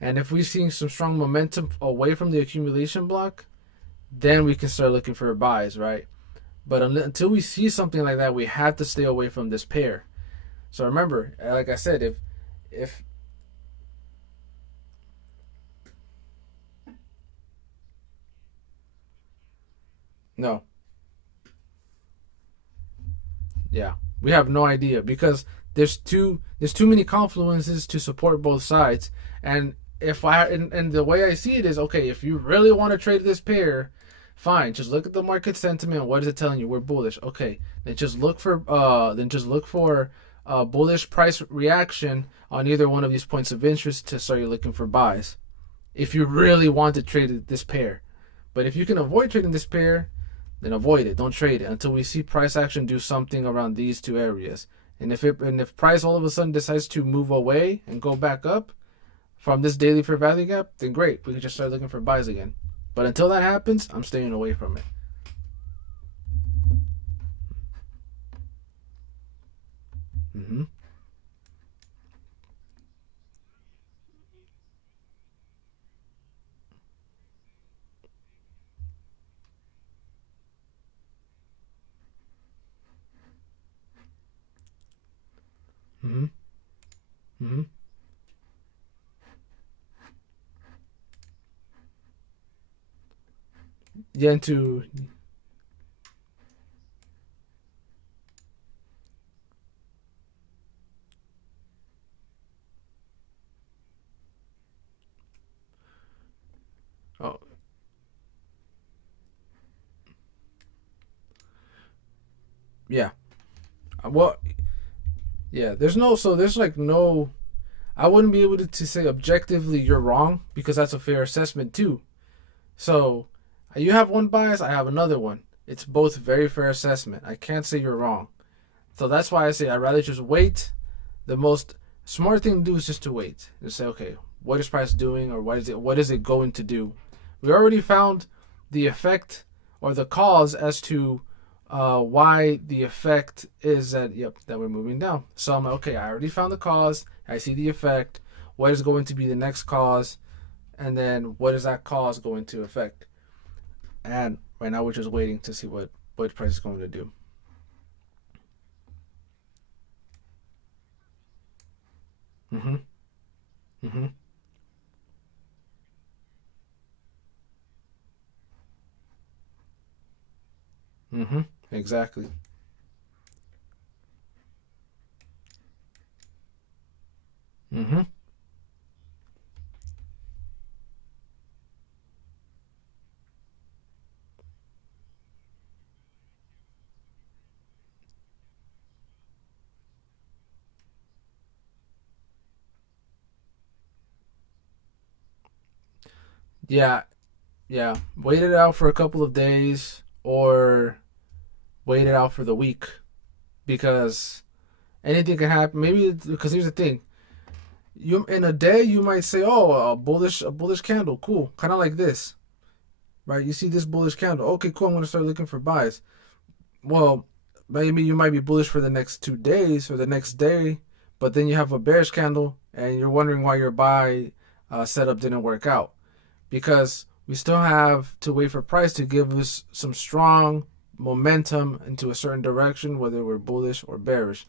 And if we're seeing some strong momentum away from the accumulation block, then we can start looking for buys, right? But until we see something like that, we have to stay away from this pair. So remember, like I said, if no, yeah, We have no idea because there's too many confluences to support both sides. And if I and the way I see it is, okay, if you really want to trade this pair, fine, just look at the market sentiment. What is it telling you? We're bullish. Okay, then just look for bullish price reaction on either one of these points of interest to start you looking for buys. If you really want to trade this pair, but if you can avoid trading this pair, then avoid it. Don't trade it until we see price action do something around these two areas. And if price all of a sudden decides to move away and go back up from this daily fair value gap, then great. We can just start looking for buys again. But until that happens, I'm staying away from it. Mm-hmm. Mm-hmm. Mm-hmm. Yeah, into oh yeah. Well, yeah. There's like no. I wouldn't be able to say objectively you're wrong because that's a fair assessment too. So you have one bias, I have another one. It's both very fair assessment. I can't say you're wrong. So that's why I say I'd rather just wait. The most smart thing to do is just to wait and say, okay, what is price doing, or what is it going to do? We already found the effect or the cause as to why the effect is that that we're moving down. So I'm like, okay, I already found the cause. I see the effect. What is going to be the next cause? And then what is that cause going to affect? And right now we're just waiting to see what price is going to do. Mm-hmm. Mm-hmm. Mm-hmm. Exactly. Mm-hmm. Yeah, yeah. Wait it out for a couple of days or wait it out for the week because anything can happen. Maybe because here's the thing. You in a day you might say, "Oh, a bullish candle, cool." Kind of like this, right? You see this bullish candle. Okay, cool. I'm going to start looking for buys. Well, maybe you might be bullish for the next 2 days or the next day, but then you have a bearish candle and you're wondering why your buy setup didn't work out because we still have to wait for price to give us some strong momentum into a certain direction, whether we're bullish or bearish.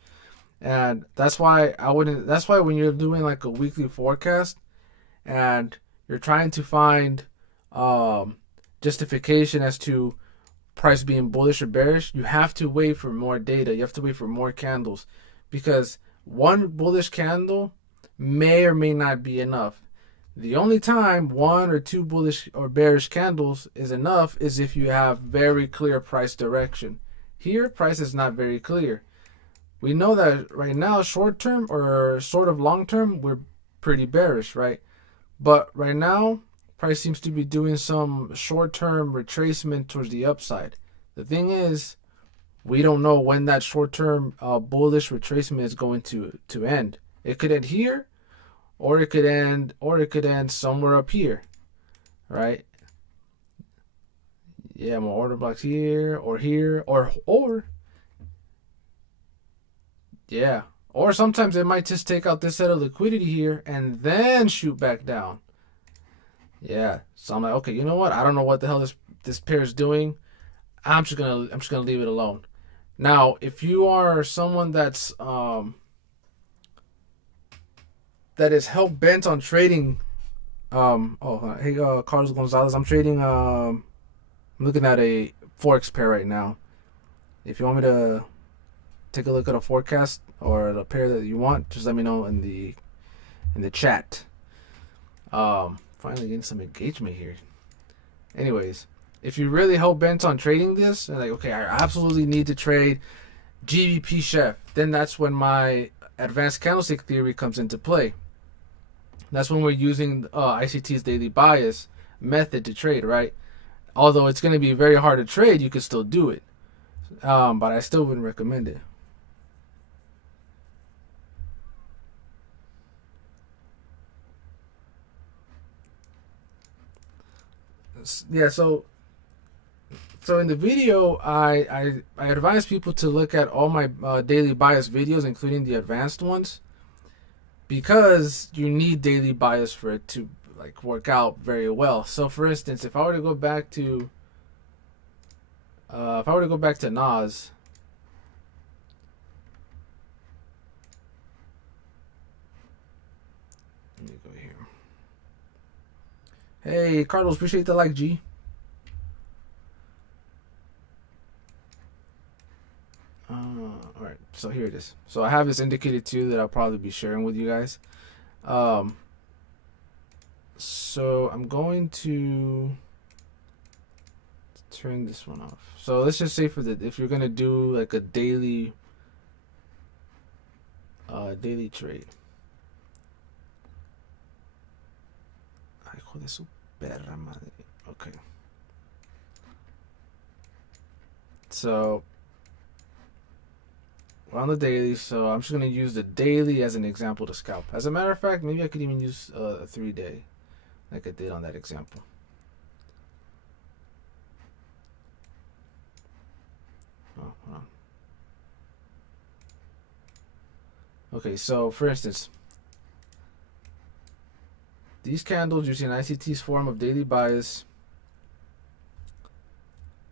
And that's why I wouldn't. That's why when you're doing like a weekly forecast and you're trying to find um, justification as to price being bullish or bearish, you have to wait for more data. You have to wait for more candles because one bullish candle may or may not be enough. The only time one or two bullish or bearish candles is enough is if you have very clear price direction. Here, price is not very clear. We know that right now, short term or sort of long term, we're pretty bearish, right? But right now, price seems to be doing some short term retracement towards the upside. The thing is, we don't know when that short term bullish retracement is going to end. It could end here, or it could end somewhere up here, right? Yeah, my order blocks here, or yeah. Or sometimes it might just take out this set of liquidity here and then shoot back down. Yeah. So I'm like, okay, you know what? I don't know what the hell this pair is doing. I'm just gonna leave it alone. Now, if you are someone that is hell bent on trading, hey, Carlos Gonzalez, I'm trading. I'm looking at a Forex pair right now. If you want me to, take a look at a forecast or a pair that you want, just let me know in the chat. Finally getting some engagement here. Anyways, if you're really hell bent on trading this, and like, okay, I absolutely need to trade Gbpjpy, then that's when my advanced candlestick theory comes into play. That's when we're using ICT's daily bias method to trade, right? Although it's going to be very hard to trade, you can still do it. But I still wouldn't recommend it. Yeah, so in the video, I advise people to look at all my daily bias videos, including the advanced ones, because you need daily bias for it to like work out very well. So for instance, if I were to go back to NAS, let me go here. Hey Carlos, appreciate the like, G. Alright, so here it is. So I have this indicated too that I'll probably be sharing with you guys. So I'm going to turn this one off. So let's just say if you're gonna do like a daily trade. Ay, joder, su perra madre. Okay. So we're on the daily, so I'm just going to use the daily as an example to scalp. As a matter of fact, maybe I could even use a 3-day like I did on that example. Oh, hold on. Okay, so for instance, these candles using ICT's form of daily bias,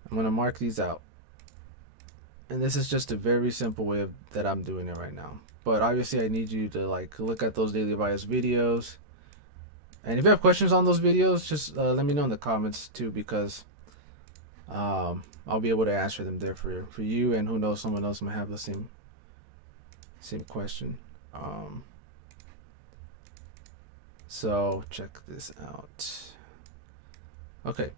I'm going to mark these out. And this is just a very simple way that I'm doing it right now. But obviously I need you to like look at those daily bias videos. And if you have questions on those videos, just let me know in the comments too, because I'll be able to answer them there for you, and who knows, someone else might have the same question. So check this out. Okay,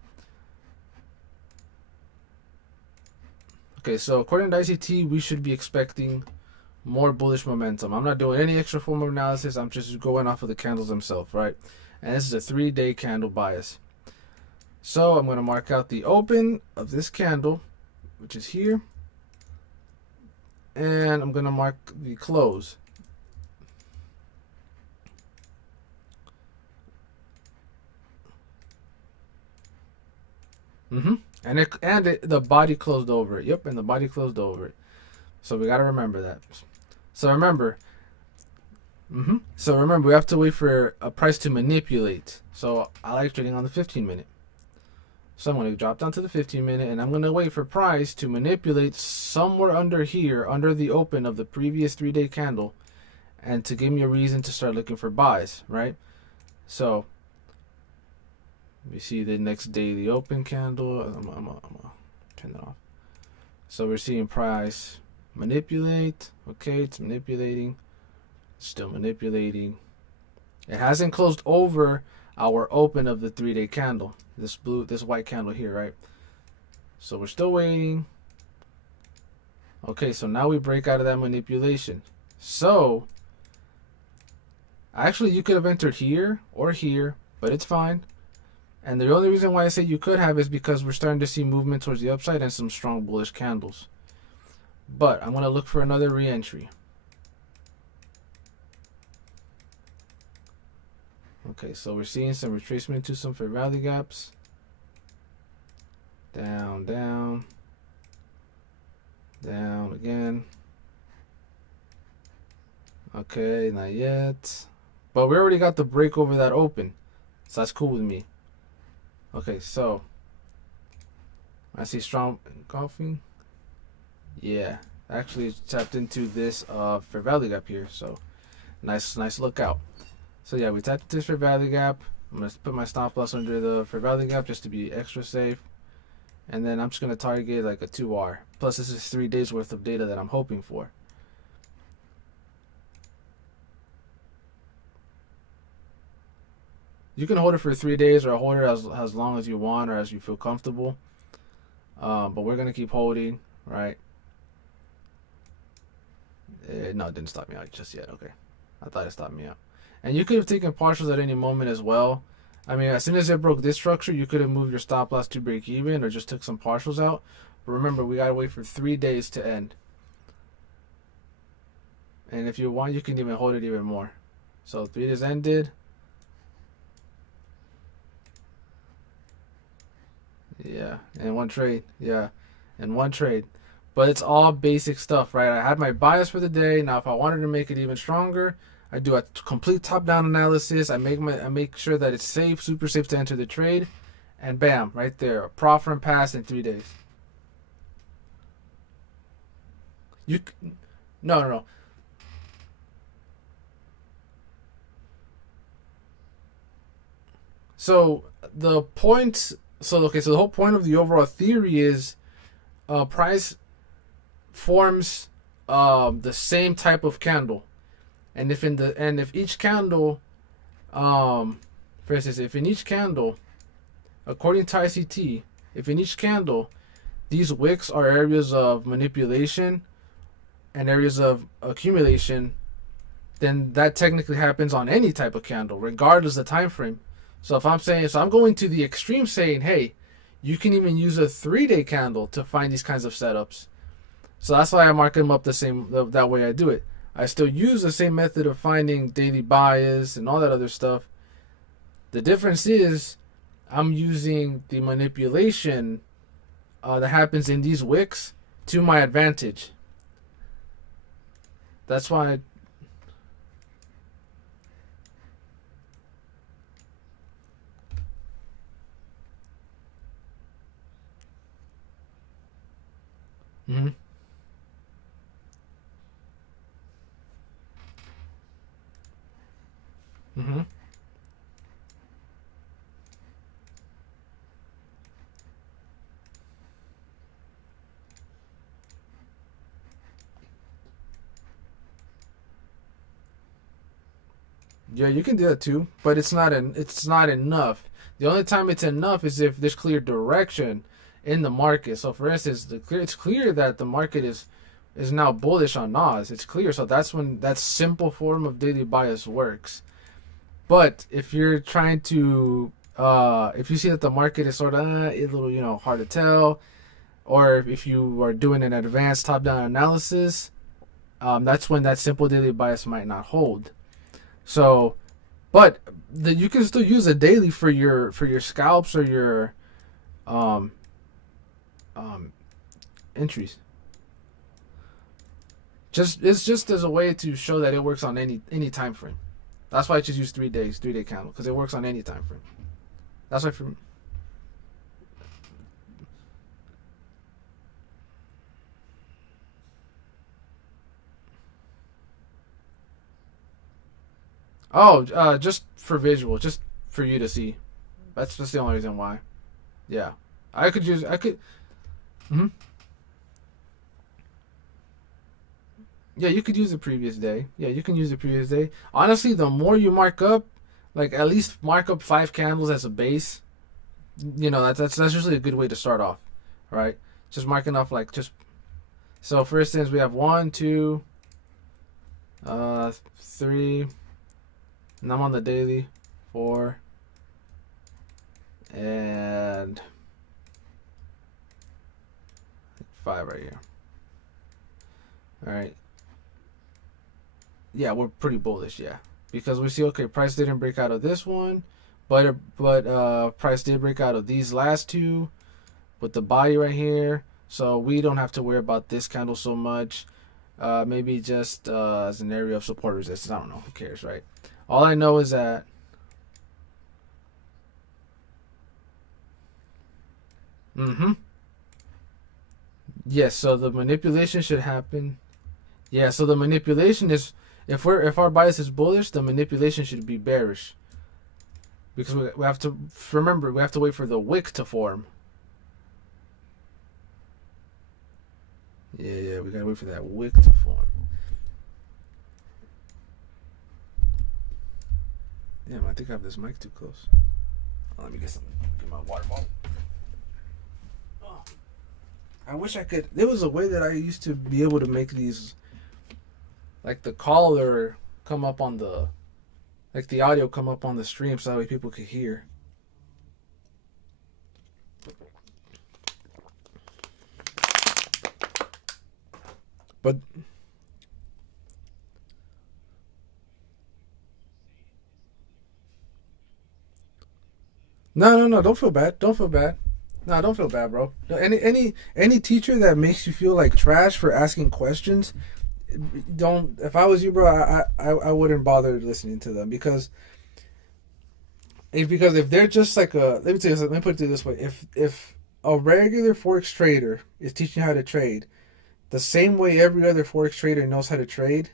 so according to ICT, we should be expecting more bullish momentum. I'm not doing any extra form of analysis. I'm just going off of the candles themselves, right? And this is a 3-day candle bias. So I'm going to mark out the open of this candle, which is here. And I'm going to mark the close. And the body closed over it. Yep, and the body closed over it. So we got to remember that. So remember, we have to wait for a price to manipulate. So I like trading on the 15-minute. So I'm going to drop down to the 15-minute, and I'm going to wait for price to manipulate somewhere under here, under the open of the previous 3-day candle, and to give me a reason to start looking for buys, right? So we see the next daily open candle. I'm gonna turn that off. So we're seeing price manipulate. Okay, it's manipulating. Still manipulating. It hasn't closed over our open of the 3-day candle. This white candle here, right? So we're still waiting. Okay, so now we break out of that manipulation. So actually you could have entered here or here, but it's fine. And the only reason why I say you could have is because we're starting to see movement towards the upside and some strong bullish candles. But I'm going to look for another re-entry. Okay, so we're seeing some retracement to some fair value gaps. Down, down. Down again. Okay, not yet. But we already got the break over that open. So that's cool with me. Okay, so I see strong engulfing. Yeah, actually tapped into this fair value gap here. So nice lookout. So yeah, we tapped into this fair value gap. I'm gonna put my stop loss under the fair value gap just to be extra safe. And then I'm just going to target like a 2R. Plus, this is 3 days worth of data that I'm hoping for. You can hold it for 3 days or hold it as long as you want or as you feel comfortable. But we're going to keep holding, right? No, it didn't stop me out just yet. Okay. I thought it stopped me out. And you could have taken partials at any moment as well. I mean, as soon as it broke this structure, you could have moved your stop loss to break even or just took some partials out. But remember, we got to wait for 3 days to end. And if you want, you can even hold it even more. So 3 days ended. Yeah, and one trade. Yeah, and one trade. But it's all basic stuff, right? I had my bias for the day. Now, if I wanted to make it even stronger, I do a complete top-down analysis. I make sure that it's safe, super safe to enter the trade, and bam, right there, a profit and pass in 3 days. You no. So the point. So okay. So the whole point of the overall theory is, price forms the same type of candle, and if each candle, for instance, if in each candle, according to ICT, if in each candle, these wicks are areas of manipulation and areas of accumulation, then that technically happens on any type of candle, regardless of the time frame. So if I'm saying, so I'm going to the extreme saying, hey, you can even use a 3-day candle to find these kinds of setups. So that's why I mark them up the same, that way I do it. I still use the same method of finding daily bias and all that other stuff. The difference is I'm using the manipulation that happens in these wicks to my advantage. That's why. Mm-hmm. Mm-hmm. Yeah, you can do that too, but it's not enough. The only time it's enough is if there's clear direction in the market. So, for instance, it's clear that the market is now bullish on NAS. It's clear, so that's when that simple form of daily bias works. But if you're trying to, if you see that the market is sort of a little, hard to tell, or if you are doing an advanced top-down analysis, that's when that simple daily bias might not hold. So, but you can still use a daily for your scalps or your um, um, entries. It's just as a way to show that it works on any time frame. That's why I just use 3 days, 3-day candle, because it works on any time frame. That's why for. Oh, just for visual, just for you to see. That's just the only reason why. Yeah, I could. Mhm. Yeah, you could use the previous day. Yeah, you can use the previous day. Honestly, the more you mark up, like at least mark up 5 candles as a base. That's usually a good way to start off, right? Just marking off like just. So for instance, we have 1, 2, 3, and I'm on the daily, 4, and 5 right here. All right. Yeah, we're pretty bullish, yeah, because we see, okay, price didn't break out of this one, but price did break out of these last two with the body right here, so we don't have to worry about this candle so much. Maybe just as an area of support resistance. I don't know. Who cares, right? All I know is that. Mm-hmm. Yes. So the manipulation should happen. Yeah. So the manipulation is, if our bias is bullish, the manipulation should be bearish, because we have to remember, we have to wait for the wick to form. Yeah, we gotta wait for that wick to form. Damn, I think I have this mic too close. Oh, let me get my water bottle. Oh. I wish I could. There was a way that I used to be able to make these, like the caller come up on the, like the audio come up on the stream so that way people could hear. But no, don't feel bad. Don't feel bad. No, don't feel bad, bro. No, any teacher that makes you feel like trash for asking questions, don't. If I was you, bro, I wouldn't bother listening to them because if they're just like a, let me tell you something, let me put it this way: if a regular forex trader is teaching you how to trade the same way every other forex trader knows how to trade,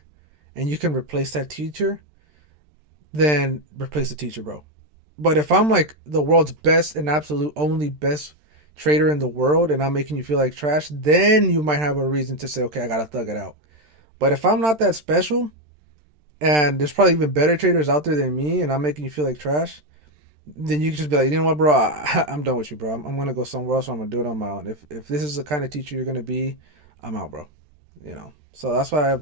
and you can replace that teacher, then replace the teacher, bro. But if I'm like the world's best and absolute only best trader in the world, and I'm making you feel like trash, then you might have a reason to say, okay, I gotta thug it out. But if I'm not that special, and there's probably even better traders out there than me, and I'm making you feel like trash, then you can just be like, you know what, bro, I'm done with you, bro. I'm gonna go somewhere else. Or I'm gonna do it on my own. If this is the kind of teacher you're gonna be, I'm out, bro. You know. So that's why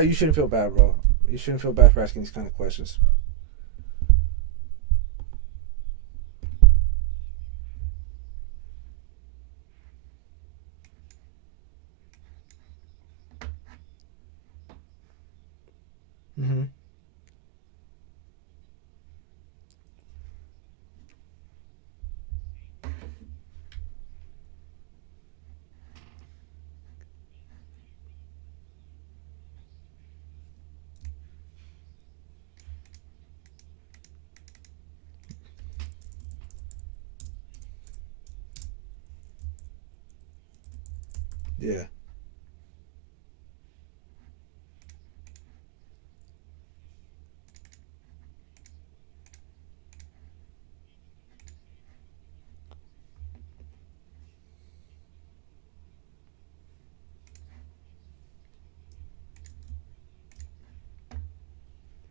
you shouldn't feel bad, bro. You shouldn't feel bad for asking these kind of questions. Mm-hmm. Yeah.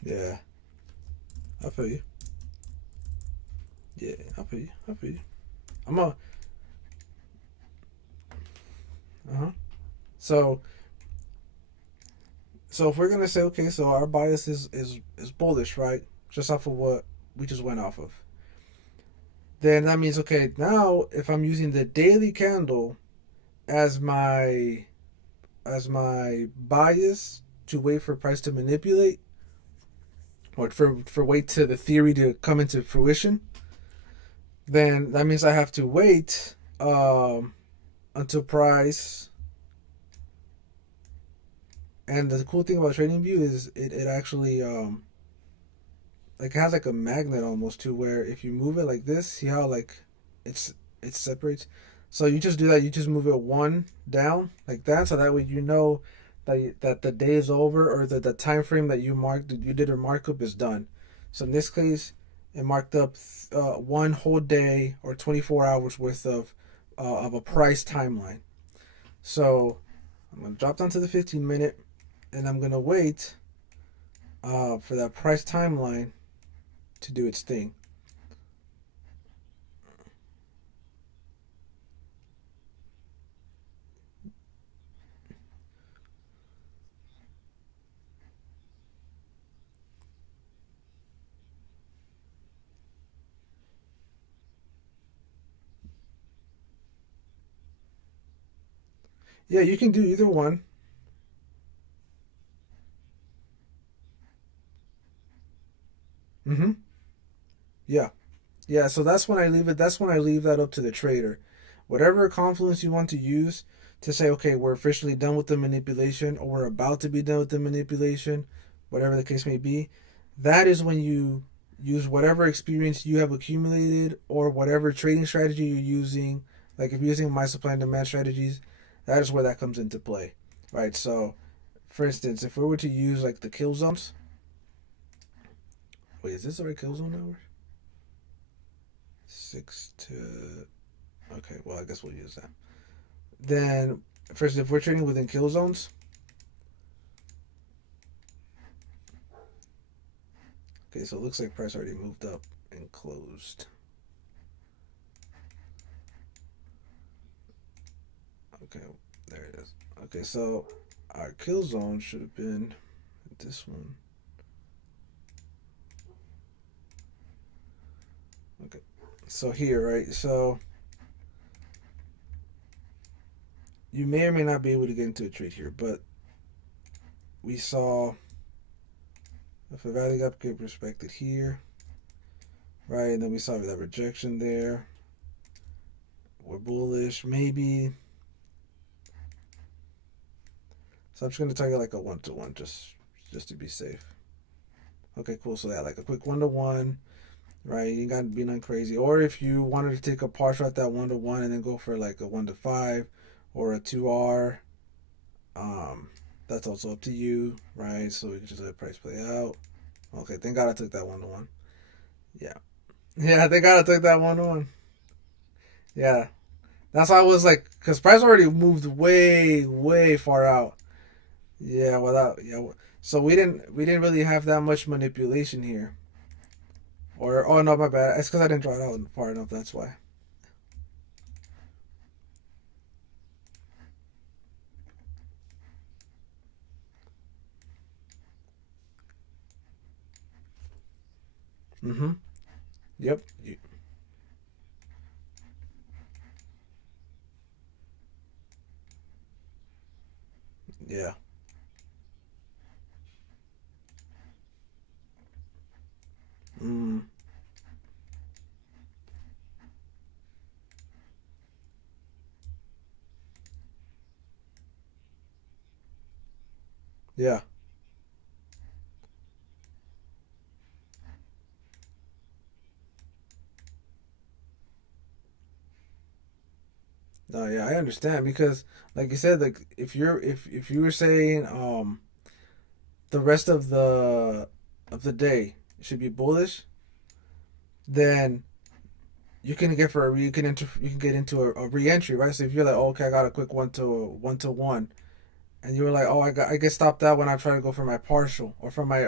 Yeah. I feel you. Yeah, I feel you. I feel you. I'm a. Uh huh. So so if we're gonna say okay, so our bias is bullish, right? Just off of what we just went off of. Then that means okay. Now if I'm using the daily candle as my bias to wait for price to manipulate, or for wait to the theory to come into fruition, then that means I have to wait until price. And the cool thing about TradingView is it actually like it has like a magnet almost to where if you move it like this, see how like it's it separates. So you just do that. You just move it one down like that, so that way you know that the day is over or that the time frame that you did a markup is done. So in this case, it marked up one whole day or 24 hours worth of a price timeline. So I'm gonna drop down to the 15 minute, and I'm gonna wait for that price timeline to do its thing. Yeah, you can do either one. Mm-hmm. Yeah. Yeah, so that's when I leave it. That's when I leave that up to the trader. Whatever confluence you want to use to say, okay, we're officially done with the manipulation or we're about to be done with the manipulation, whatever the case may be, that is when you use whatever experience you have accumulated or whatever trading strategy you're using. Like if you're using my supply and demand strategies, that is where that comes into play. Right? So, for instance, if we were to use like the kill zones, wait, is this the right kill zone hour? 6 to, okay, well, I guess we'll use that. then first, if we're trading within kill zones, okay, so it looks like price already moved up and closed. Okay, there it is. Okay, so our kill zone should have been this one. Okay, so here, right? So you may or may not be able to get into a trade here, but we saw if a value gap get respected here, right? And then we saw that rejection there. We're bullish, maybe. So I'm just gonna target like a 1-to-1 just to be safe. Okay, cool. So that like a quick 1-to-1, right? You gotta be none crazy. Or if you wanted to take a partial at that 1-to-1 and then go for like a 1-to-5 or a 2R, um, that's also up to you, right? So we can just let price play out. Okay, thank God I took that 1-to-1. Yeah, yeah, thank God I took that 1-to-1. Yeah, that's why I was like, because price already moved way, way far out. Yeah, without yeah. So we didn't really have that much manipulation here. Or oh no, my bad. It's because I didn't draw it out far enough. That's why. Mm-hmm. Yep. Yeah. Mm. Yeah. No, yeah, I understand because, like you said, like if you were saying the rest of the day should be bullish, then you can get into a re-entry, right? So if you're like, oh, okay, I got a quick 1-to-1, and you were like, oh, I get stopped out when I try to go for my partial or for my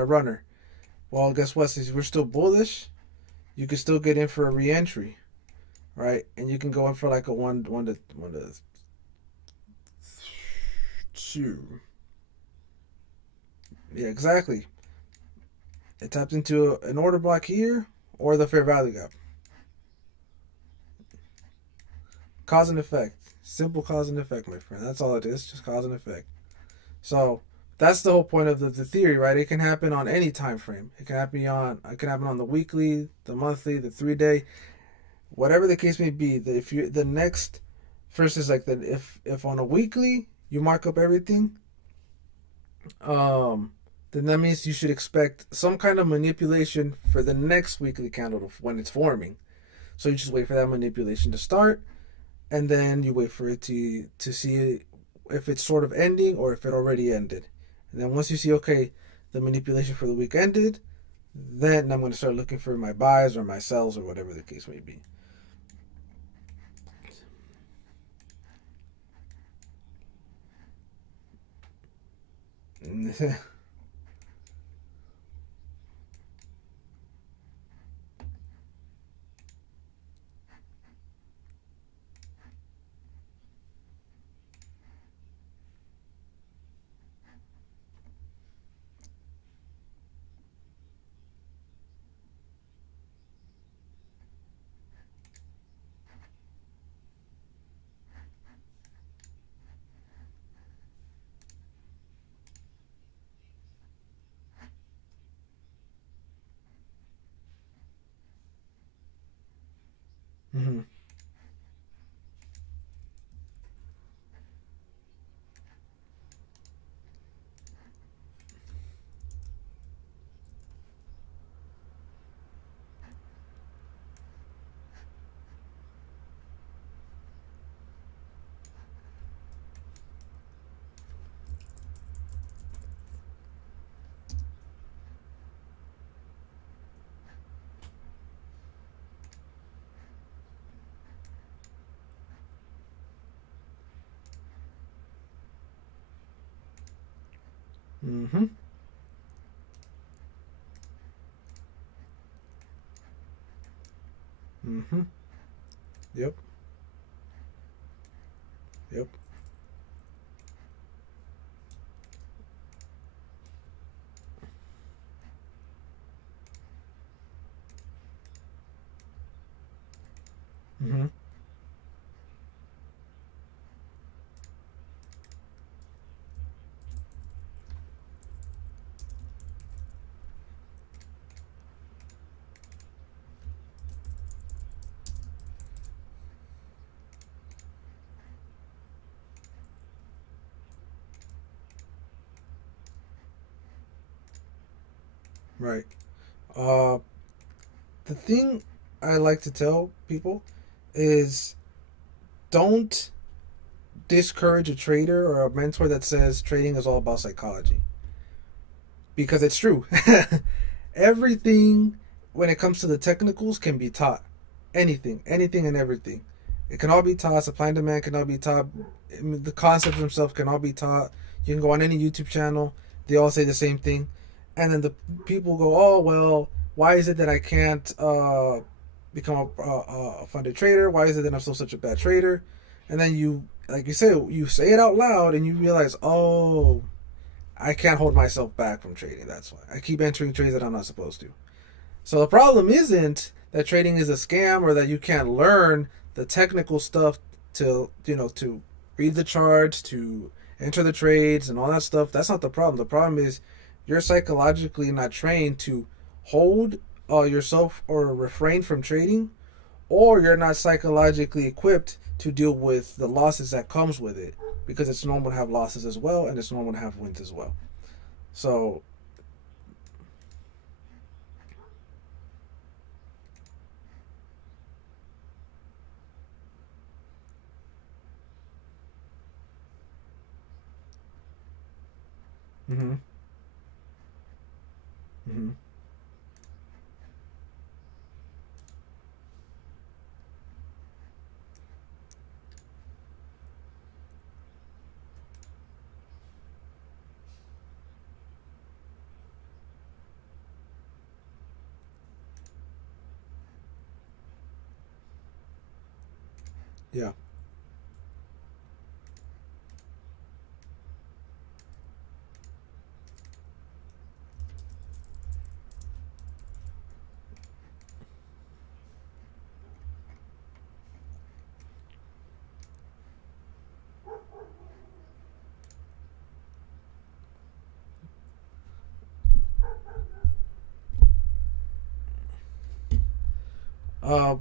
runner. Well, guess what? Since we're still bullish, you can still get in for a re-entry, right? And you can go in for like a one to two. Yeah, exactly. It tapped into an order block here or the fair value gap. Cause and effect. Simple cause and effect, my friend. That's all it is. Just cause and effect. So that's the whole point of the theory, right? It can happen on any time frame. It can happen on the weekly, the monthly, the 3 day, whatever the case may be. If you the next first is like that if on a weekly you mark up everything, um, then that means you should expect some kind of manipulation for the next weekly candle when it's forming. So you just wait for that manipulation to start, and then you wait for it to see if it's sort of ending or if it already ended. And then once you see okay, the manipulation for the week ended, then I'm going to start looking for my buys or my sells or whatever the case may be. Mm-hmm. Mm-hmm. Mm-hmm. Yep. Yep. Mm-hmm. Right. Uh, the thing I like to tell people is don't discourage a trader or a mentor that says trading is all about psychology, because it's true. Everything when it comes to the technicals can be taught. Anything and everything. It can all be taught. Supply and demand can all be taught. I mean, the concepts themselves can all be taught. You can go on any YouTube channel. They all say the same thing. And then the people go, oh, well, why is it that I can't become a funded trader? Why is it that I'm still such a bad trader? And then you, like you said, you say it out loud and you realize, oh, I can't hold myself back from trading. That's why I keep entering trades that I'm not supposed to. So the problem isn't that trading is a scam or that you can't learn the technical stuff to, to read the charts, to enter the trades and all that stuff. That's not the problem. The problem is you're psychologically not trained to hold yourself or refrain from trading, or you're not psychologically equipped to deal with the losses that comes with it, because it's normal to have losses as well and it's normal to have wins as well. So, mm-hmm, mm-hmm, yeah.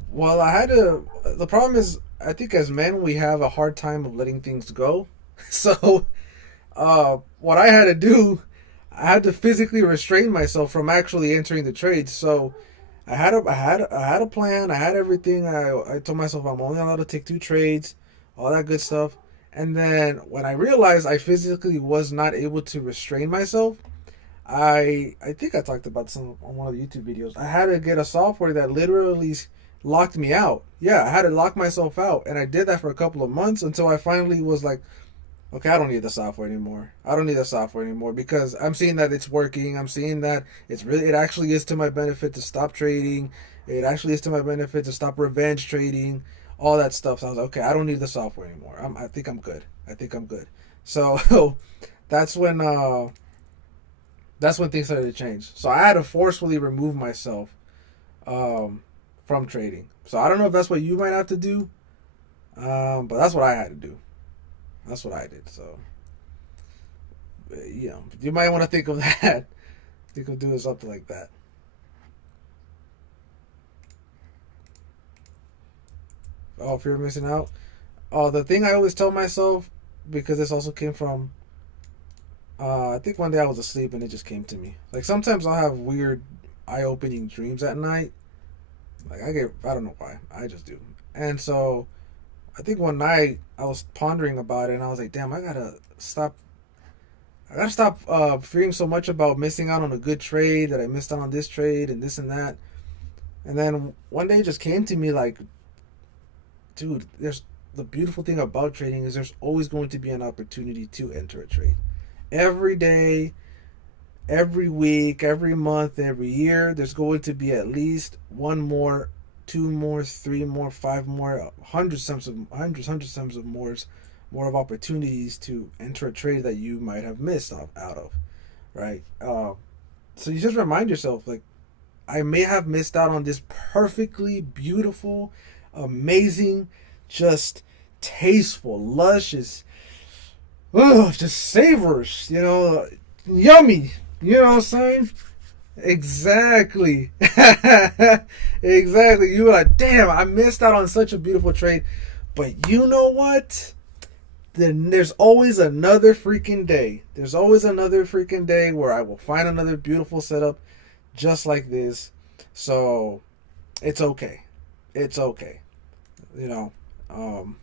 Well, I had to. The problem is, I think as men, we have a hard time of letting things go. So, what I had to do, I had to physically restrain myself from actually entering the trades. So, I had a plan. I had everything. I told myself I'm only allowed to take 2 trades, all that good stuff. And then when I realized I physically was not able to restrain myself, I think I talked about some on one of the YouTube videos. I had to get a software that literally locked me out. Yeah, I had to lock myself out, and I did that for a couple of months until I finally was like, okay, I don't need the software anymore. I don't need the software anymore because I'm seeing that it's working. I'm seeing that it actually is to my benefit to stop trading. It actually is to my benefit to stop revenge trading, all that stuff. So I was like, okay, I don't need the software anymore. I think I'm good. I think I'm good. So that's when uh that's when things started to change. So I had to forcefully remove myself um, from trading. So I don't know if that's what you might have to do, but that's what I had to do. That's what I did. So you might want to think of that. Think of doing something like that. Oh, fear of missing out. Oh, the thing I always tell myself, because this also came from, I think one day I was asleep and it just came to me. Like sometimes I'll have weird, eye-opening dreams at night. Like I don't know why, I just do. And so I think one night I was pondering about it, and I was like, "Damn, I gotta stop. I gotta stop fearing so much about missing out on a good trade that I missed out on this trade and this and that." And then one day it just came to me like, "Dude, there's the beautiful thing about trading is there's always going to be an opportunity to enter a trade every day. every week, every month, every year, there's going to be at least one more, two more, three more, five more, hundreds of more of opportunities to enter a trade that you might have missed out of, right? So you just remind yourself, like, I may have missed out on this perfectly beautiful, amazing, just tasteful, luscious, just savors, yummy. You know what I'm saying? Exactly. Exactly. You were like, damn, I missed out on such a beautiful trade. But you know what? Then there's always another freaking day. There's always another freaking day where I will find another beautiful setup just like this. So it's okay. It's okay. You know. Um,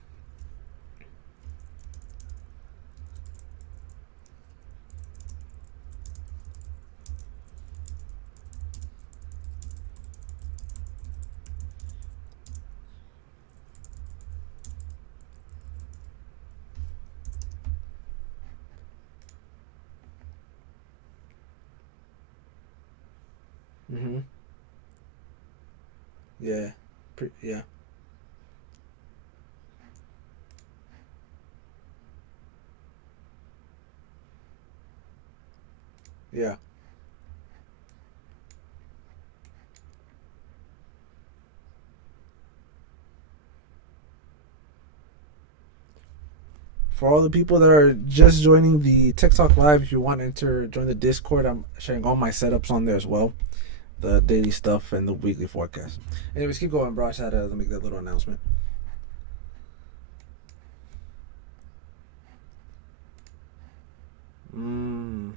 hmm. Yeah. Yeah. Yeah. For all the people that are just joining the Tech Talk Live, if you want to enter, join the Discord. I'm sharing all my setups on there as well, the daily stuff and the weekly forecast. Anyways, keep going, bro. I just had to make that little announcement. Mm,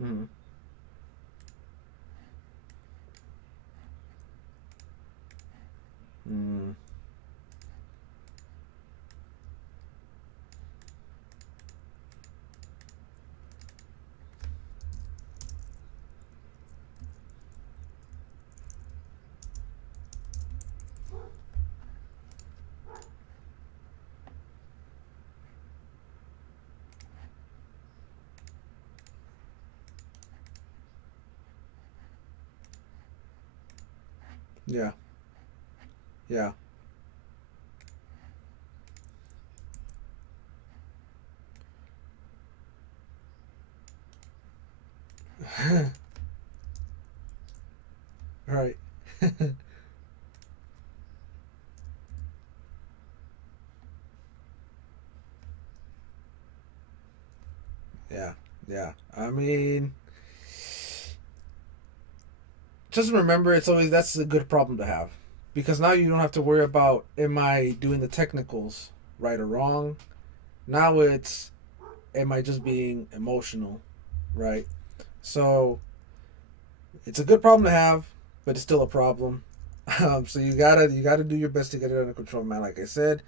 mm, mm, yeah, yeah. Right. Yeah, yeah. I mean, just remember, it's always that's a good problem to have because now you don't have to worry about am I doing the technicals right or wrong. Now it's am I just being emotional, right? So it's a good problem to have, but it's still a problem. So you gotta do your best to get it under control, man. Like I said,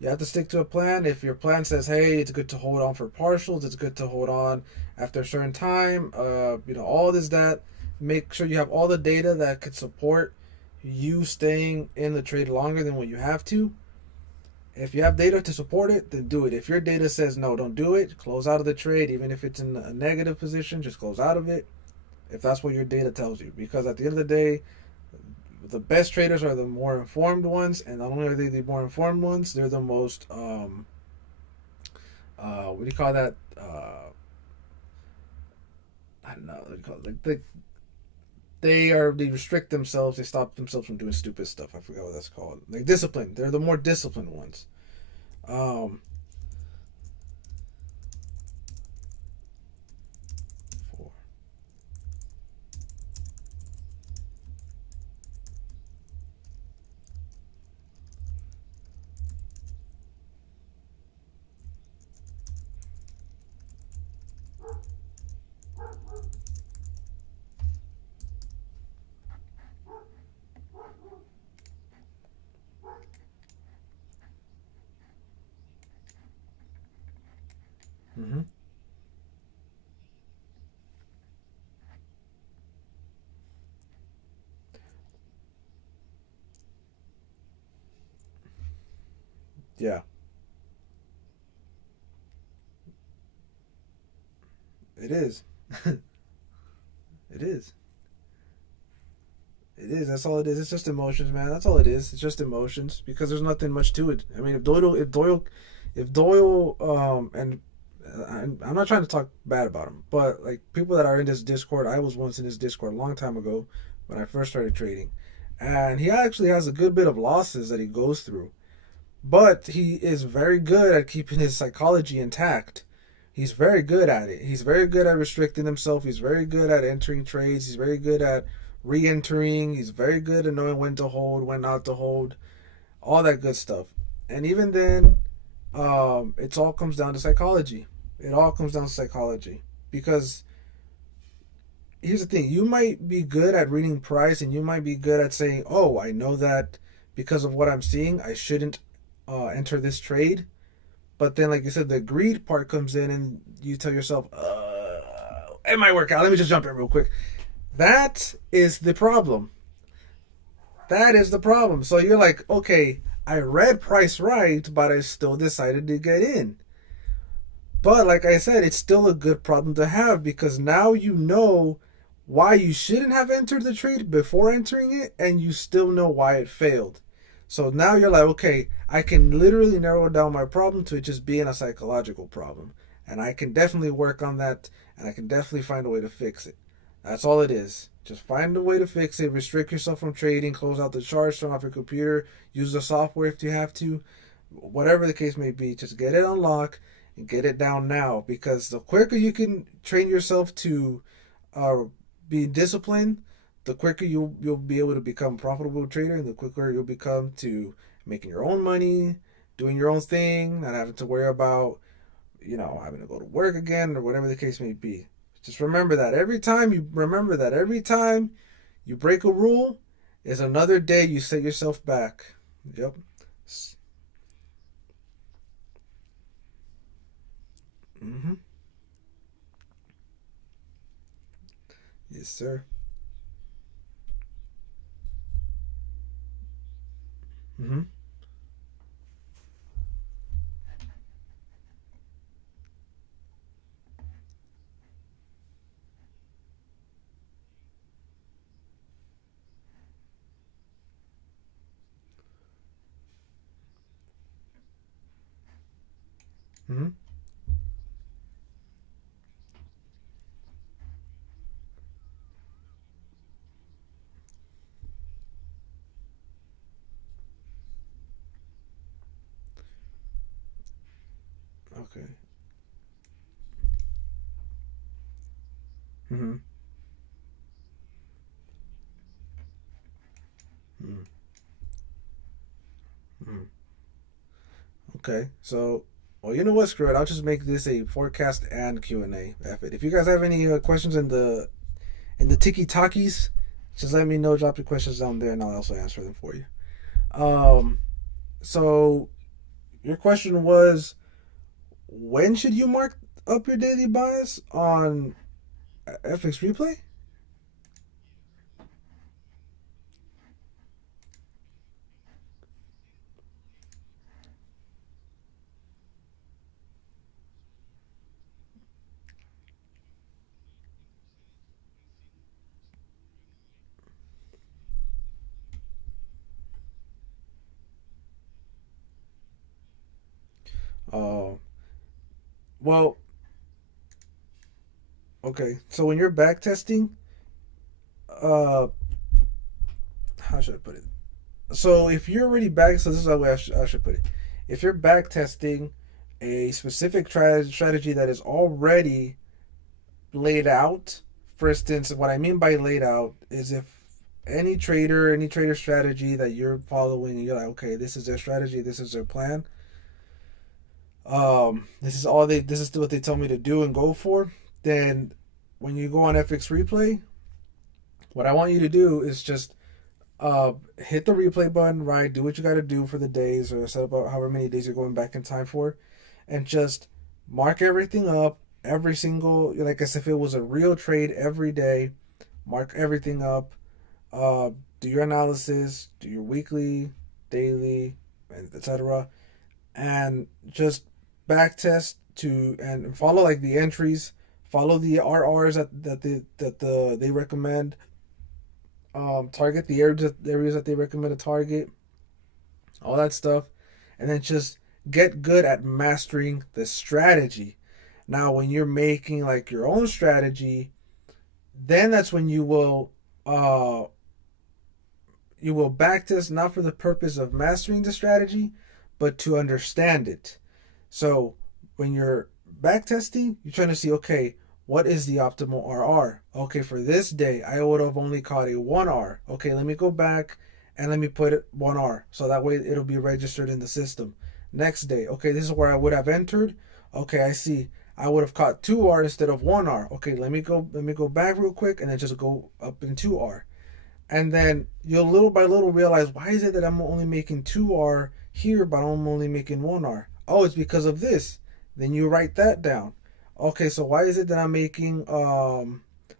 you have to stick to a plan. If your plan says, "Hey, it's good to hold on for partials. It's good to hold on after a certain time," all this that. Make sure you have all the data that could support you staying in the trade longer than what you have to. If you have data to support it, then do it. If your data says no, don't do it. Close out of the trade, even if it's in a negative position. Just close out of it if that's what your data tells you. Because at the end of the day, the best traders are the more informed ones, and not only are they the more informed ones, they're the most what do you call that? I don't know. What do you call it? Like they restrict themselves. They stop themselves from doing stupid stuff. I forgot what that's called. Like disciplined. They're the more disciplined ones. Um, four. Mm-hmm. Yeah, it is. It is. It is. That's all it is. It's just emotions, man. That's all it is. It's just emotions because there's nothing much to it. I mean, if Doyle, and I'm not trying to talk bad about him, but like people that are in this Discord, I was once in this Discord a long time ago when I first started trading, and he actually has a good bit of losses that he goes through, but he is very good at keeping his psychology intact. He's very good at it. He's very good at restricting himself. He's very good at entering trades. He's very good at re-entering. He's very good at knowing when to hold, when not to hold, all that good stuff. And even then, it all comes down to psychology. It all comes down to psychology because here's the thing: you might be good at reading price, and you might be good at saying, "Oh, I know that because of what I'm seeing, I shouldn't enter this trade." But then, like you said, the greed part comes in, and you tell yourself, "It might work out. Let me just jump in real quick." That is the problem. That is the problem. So you're like, okay, I read price right, but I still decided to get in. But like I said, it's still a good problem to have because now you know why you shouldn't have entered the trade before entering it, and you still know why it failed. So now you're like, okay, I can literally narrow down my problem to it just being a psychological problem. And I can definitely work on that, and I can definitely find a way to fix it. That's all it is. Just find a way to fix it, restrict yourself from trading, close out the charts, turn off your computer, use the software if you have to. Whatever the case may be, just get it unlocked and get it down now because the quicker you can train yourself to uh, be disciplined, the quicker you'll be able to become a profitable trader, and the quicker you'll become to making your own money, doing your own thing, not having to worry about having to go to work again or whatever the case may be. Just remember that every time you break a rule is another day you set yourself back. Yep. Mm-hmm. Yes, sir. Mm-hmm. Mm-hmm. Okay. Mm-hmm. Mm-hmm. Okay, so, well, you know what? Screw it. I'll just make this a forecast and Q&A. If you guys have any questions in the tiki talkies, just let me know. Drop your questions down there, and I'll also answer them for you. Um, so your question was, when should you mark up your daily bias on FX replay? Uh, well, okay. So when you're back testing, uh, how should I put it? So if you're already back, so this is the way I should put it. If you're back testing a specific strategy that is already laid out, for instance, what I mean by laid out is if any trader strategy that you're following, and you're like, okay, this is their strategy, this is their plan. This is what they tell me to do and go for. Then when you go on FX replay, what I want you to do is just hit the replay button, right? Do what you got to do for the days or set up however many days you're going back in time for, and just mark everything up, every single, like as if it was a real trade every day. Mark everything up. Uh, do your analysis, do your weekly, daily, etc., and just back test to and follow like the entries, follow the RRs that they recommend. Target the areas that they recommend to target, all that stuff, and then just get good at mastering the strategy. Now, when you're making like your own strategy, then that's when uh you will backtest not for the purpose of mastering the strategy, but to understand it. So when you're backtesting, you're trying to see, okay, what is the optimal RR? Okay, for this day, I would have only caught a 1R. Okay, let me go back and let me put it 1R. So that way it'll be registered in the system. Next day, okay, this is where I would have entered. Okay, I see. I would have caught 2R instead of 1R. Okay, let me go back real quick and then just go up in 2R. And then you'll little by little realize, why is it that I'm only making 2R here, but I'm only making 1R? Oh, it's because of this. Then you write that down. Okay, so why is it that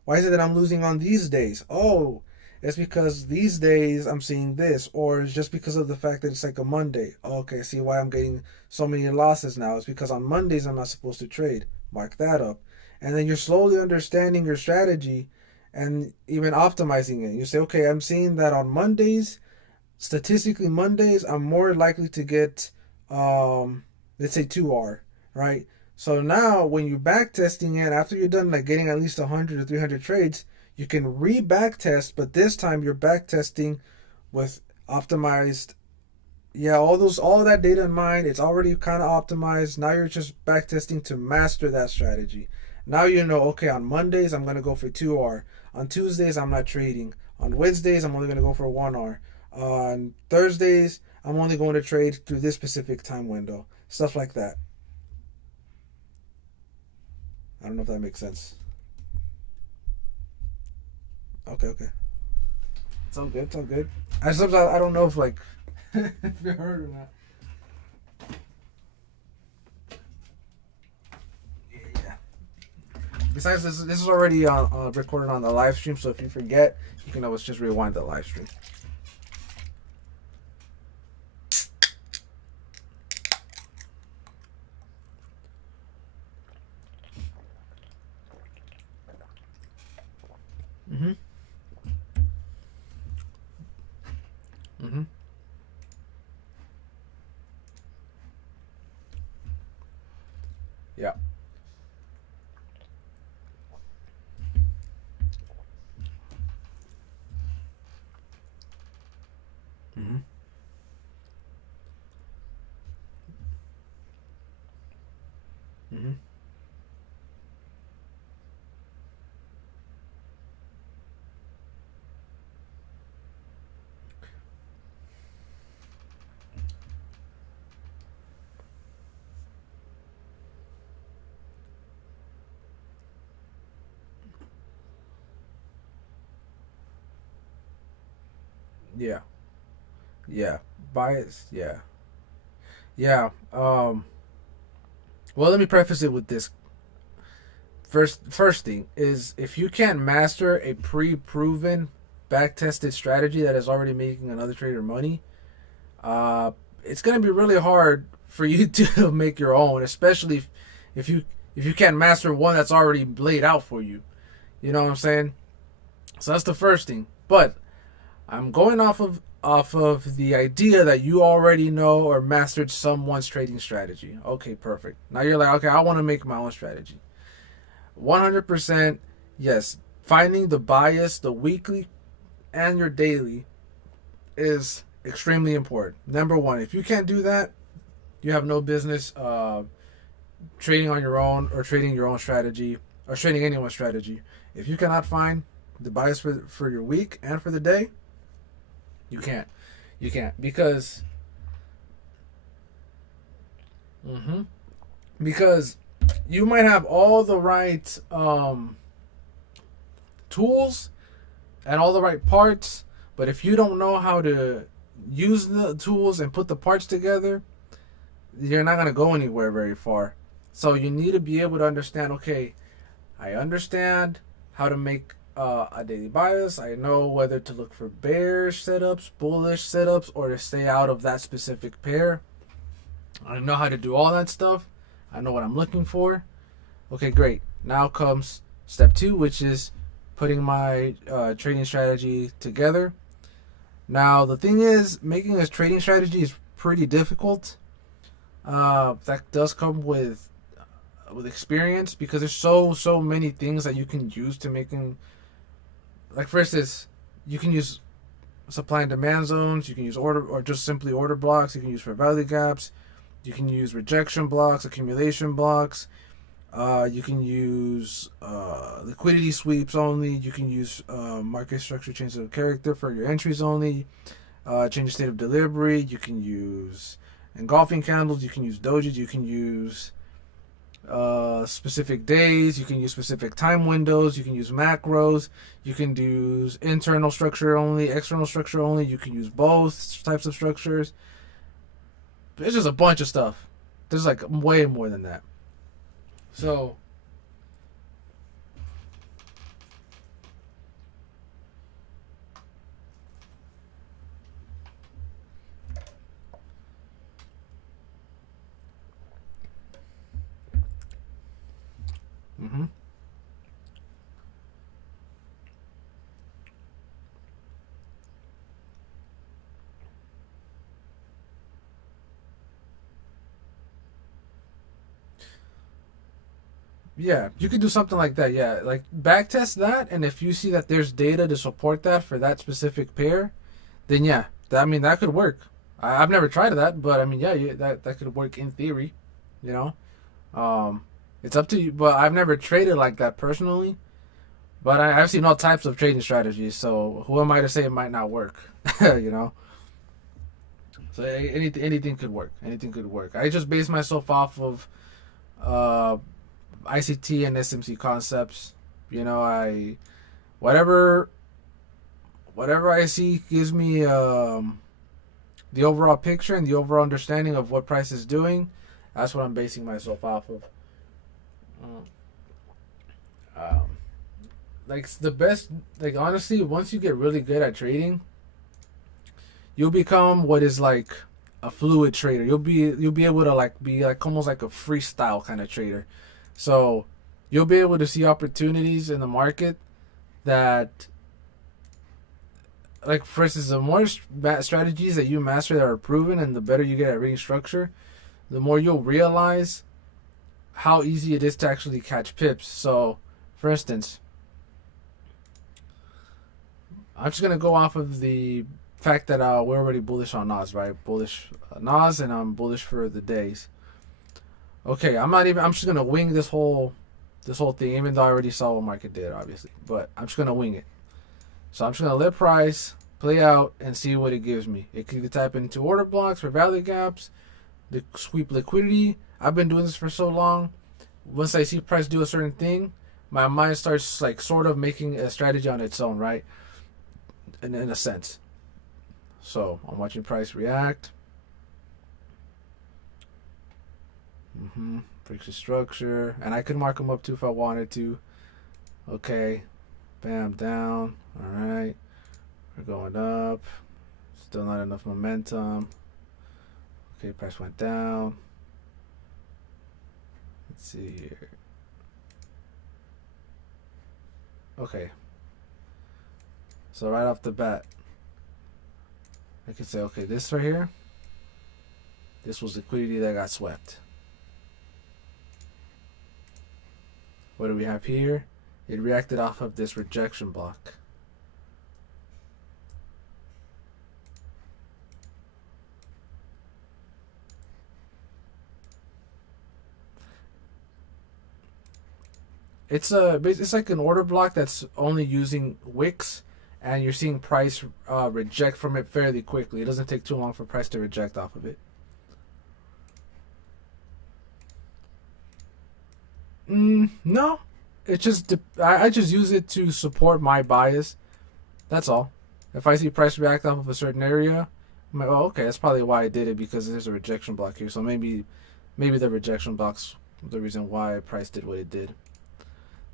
why is it that I'm losing on these days? Oh, it's because these days I'm seeing this, or it's just because of the fact that it's like a Monday. Okay, see why I'm getting so many losses now. It's because on Mondays I'm not supposed to trade. Mark that up. And then you're slowly understanding your strategy and even optimizing it. You say, okay, I'm seeing that on Mondays, statistically Mondays, I'm more likely to get, let's say 2R, right? So now when you're back testing it, after you're done like getting at least 100 or 300 trades, you can re-back test, but this time you're back testing with optimized, yeah, all that data in mind. It's already kind of optimized. Now you're just back testing to master that strategy. Now you know, okay, on Mondays I'm gonna go for 2R. On Tuesdays I'm not trading. On Wednesdays I'm only gonna go for 1R. On Thursdays I'm only going to trade through this specific time window. Stuff like that. I don't know if that makes sense. Okay, okay. It's all good. It's all good. I don't know if like if you heard or not. Yeah. Besides, this is already recorded on the live stream, so if you forget, you can always just rewind the live stream. Mm-hmm. Mm-hmm. Yeah. Mm-hmm. Mm-hmm. Yeah. Yeah. Bias. Yeah. Yeah. Well, let me preface it with this. First thing is, if you can't master a pre-proven, back-tested strategy that is already making another trader money, uh, it's gonna be really hard for you to make your own, especially if you if you can't master one that's already laid out for you. You know what I'm saying? So that's the first thing. But I'm going off of the idea that you already know or mastered someone's trading strategy. Okay, perfect. Now you're like, okay, I want to make my own strategy. 100%, yes. Finding the bias, the weekly and your daily, is extremely important. Number one, if you can't do that, you have no business trading on your own or trading your own strategy or trading anyone's strategy. If you cannot find the bias for your week and for the day, you can't. You can't because mm-hmm, because you might have all the right tools and all the right parts, but if you don't know how to use the tools and put the parts together, you're not gonna go anywhere very far. So you need to be able to understand, okay, I understand how to make a daily bias. I know whether to look for bearish setups, bullish setups, or to stay out of that specific pair. I know how to do all that stuff. I know what I'm looking for. Okay, great. Now comes step 2, which is putting my trading strategy together. Now, the thing is, making a trading strategy is pretty difficult. That does come with experience, because there's so many things that you can use to making, like, for instance, you can use supply and demand zones, you can use order, or just simply order blocks, you can use for value gaps, you can use rejection blocks, accumulation blocks, you can use liquidity sweeps only, you can use market structure change of character for your entries only, change the state of delivery, you can use engulfing candles, you can use dojis, you can use specific days, you can use specific time windows, you can use macros, you can use internal structure only, external structure only, you can use both types of structures. It's just a bunch of stuff. There's like way more than that. So mm-hmm. Yeah, you could do something like that. Yeah, like backtest that, and if you see that there's data to support that for that specific pair, then yeah, that, I mean, that could work. I've never tried that, but I mean, yeah, that could work in theory. You know, um, it's up to you. But I've never traded like that personally. But I've seen all types of trading strategies. So who am I to say it might not work? You know. So anything could work. Anything could work. I just base myself off of uh, ICT and SMC concepts. You know, I whatever whatever I see gives me the overall picture and the overall understanding of what price is doing. That's what I'm basing myself off of. Um, like the best, like honestly, once you get really good at trading, you'll become what is like a fluid trader. You'll be able to like be like almost like a freestyle kind of trader. So you'll be able to see opportunities in the market that, like, for instance, the more strategies that you master that are proven, and the better you get at reading structure, the more you'll realize how easy it is to actually catch pips. So, for instance, I'm just gonna go off of the fact that we're already bullish on NAS, right? Bullish NAS, and I'm bullish for the days. Okay, I'm not even. I'm just gonna wing this whole thing, even though I already saw what market did, obviously. But I'm just gonna wing it. So I'm just gonna let price play out and see what it gives me. It could type into order blocks for value gaps, the sweep liquidity. I've been doing this for so long. Once I see price do a certain thing, my mind starts like sort of making a strategy on its own, right? In a sense. So I'm watching price react. Breaks the structure, and I could mark them up too if I wanted to. Okay, bam, down. All right, we're going up. Still not enough momentum. Okay, price went down. Let's see here. Okay, so right off the bat, I can say, okay, this right here, this was liquidity that got swept. What do we have here? It reacted off of this rejection block. It's like an order block that's only using wicks, and you're seeing price reject from it fairly quickly. It doesn't take too long for price to reject off of it. No, it just I just use it to support my bias. That's all. If I see price react off of a certain area, I'm like, oh, okay, that's probably why I did it, because there's a rejection block here. So maybe the rejection block's the reason why price did what it did.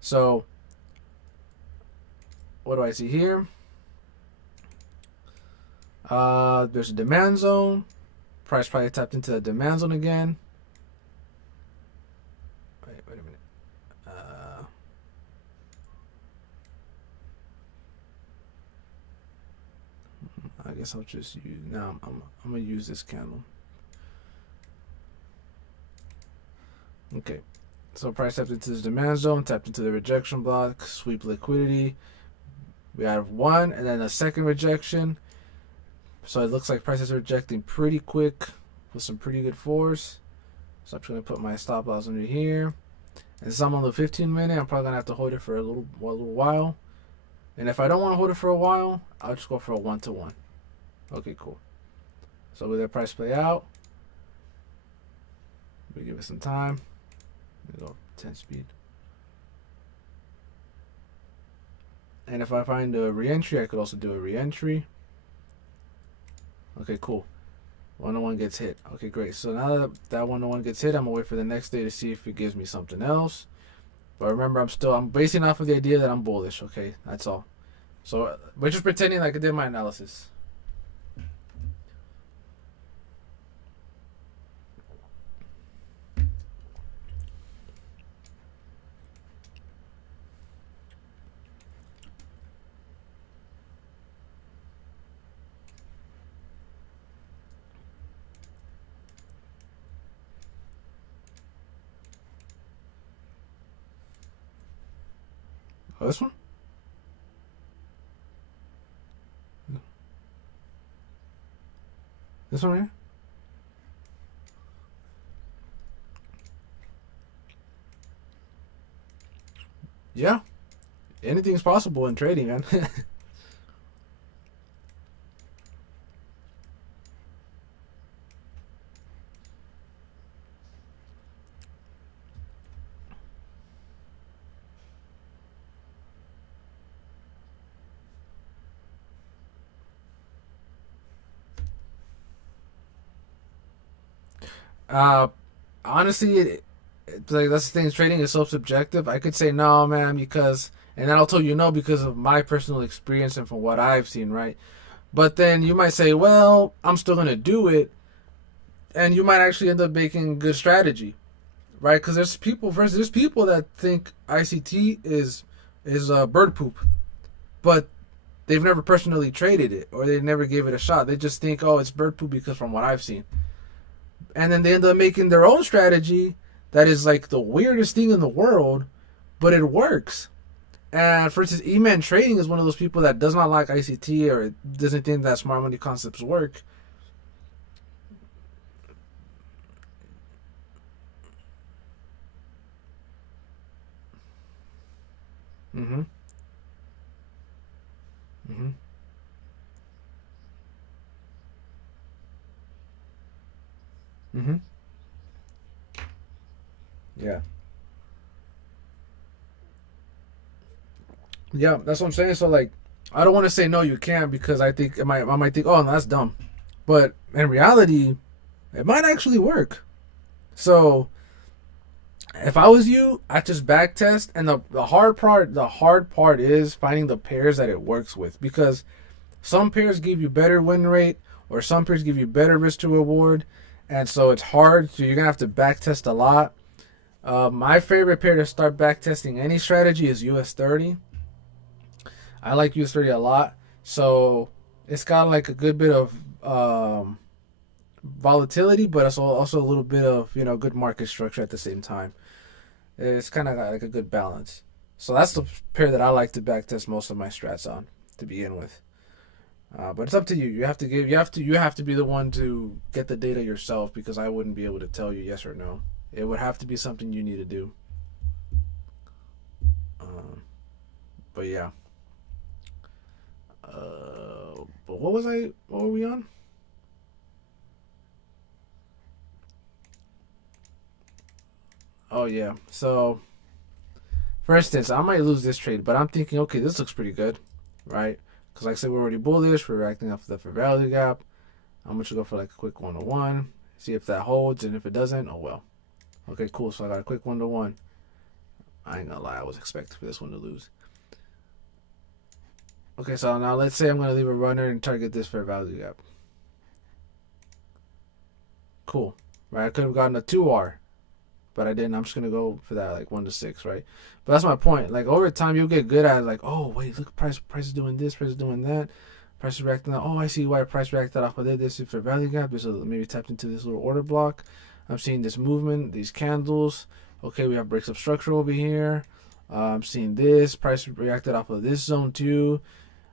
So what do I see here? There's a demand zone. Price probably tapped into the demand zone again. Wait a minute. I guess I'll just use now. I'm gonna use this candle. Okay, so price tapped into this demand zone, tapped into the rejection block, sweep liquidity. We have one, and then a second rejection. So it looks like price is rejecting pretty quick with some pretty good force. So I'm just gonna put my stop loss under here. And since I'm on the 15-minute, I'm probably gonna have to hold it for a little while. And if I don't want to hold it for a while, I'll just go for a 1-to-1. Okay, cool. So with that price play out, we give it some time. We go 10 speed. And if I find a re-entry, I could also do a re-entry. Okay, cool. 1-to-1 gets hit. Okay, great. So now that 1-to-1 gets hit, I'm gonna wait for the next day to see if it gives me something else. But remember, I'm basing off of the idea that I'm bullish. Okay, that's all. So we're just pretending like I did my analysis. Oh, this one? This one here? Yeah. Anything's possible in trading, man. uh, Honestly, like that's the thing. Trading is so subjective. I could say no, man, because, and then I'll tell you no because of my personal experience and from what I've seen, right? But then you might say, well, I'm still gonna do it, and you might actually end up making good strategy, right? Because there's people that think ICT is bird poop, but they've never personally traded it or they never gave it a shot. They just think, oh, it's bird poop because from what I've seen, and then they end up making their own strategy that is like the weirdest thing in the world, but it works. And for instance, E-Man Trading is one of those people that does not like ICT or doesn't think that smart money concepts work. Mm-hmm. Mm-hmm. Mm-hmm. Yeah. Yeah, that's what I'm saying. So like, I don't want to say no, you can't because I might think, oh, no, that's dumb, but in reality, it might actually work. So if I was you, I just back test, and the hard part is finding the pairs that it works with because some pairs give you better win rate or some pairs give you better risk to reward, and so it's hard. So you're gonna have to back test a lot. My favorite pair to start back testing any strategy is US30. I like US30 a lot. So it's got like a good bit of volatility, but it's also a little bit of good market structure at the same time. It's kind of like a good balance. So that's the pair that I like to backtest most of my strats on to begin with. But it's up to you. You have to be the one to get the data yourself because I wouldn't be able to tell you yes or no. It would have to be something you need to do. But yeah. But what was I? What were we on? Oh yeah. So for instance, I might lose this trade, but I'm thinking, okay, this looks pretty good, right? Because like I said, we're already bullish. We're acting off the fair value gap. I'm gonna go for like a quick 1-to-1, see if that holds, and if it doesn't, oh well. Okay, cool. So I got a quick 1-to-1. I ain't gonna lie, I was expecting for this one to lose. Okay, so now let's say I'm gonna leave a runner and target this fair value gap. Cool. Right, I could have gotten a 2R, but I didn't. I'm just gonna go for that like 1-to-6, right? But that's my point. Like over time, you'll get good at it. Like, oh wait, look, price is doing this, price is doing that, price is reacting. Oh, I see why price reacted off of this for value gap. This maybe tapped into this little order block. I'm seeing this movement, these candles. Okay, we have breaks of structure over here. I'm seeing this price reacted off of this zone too.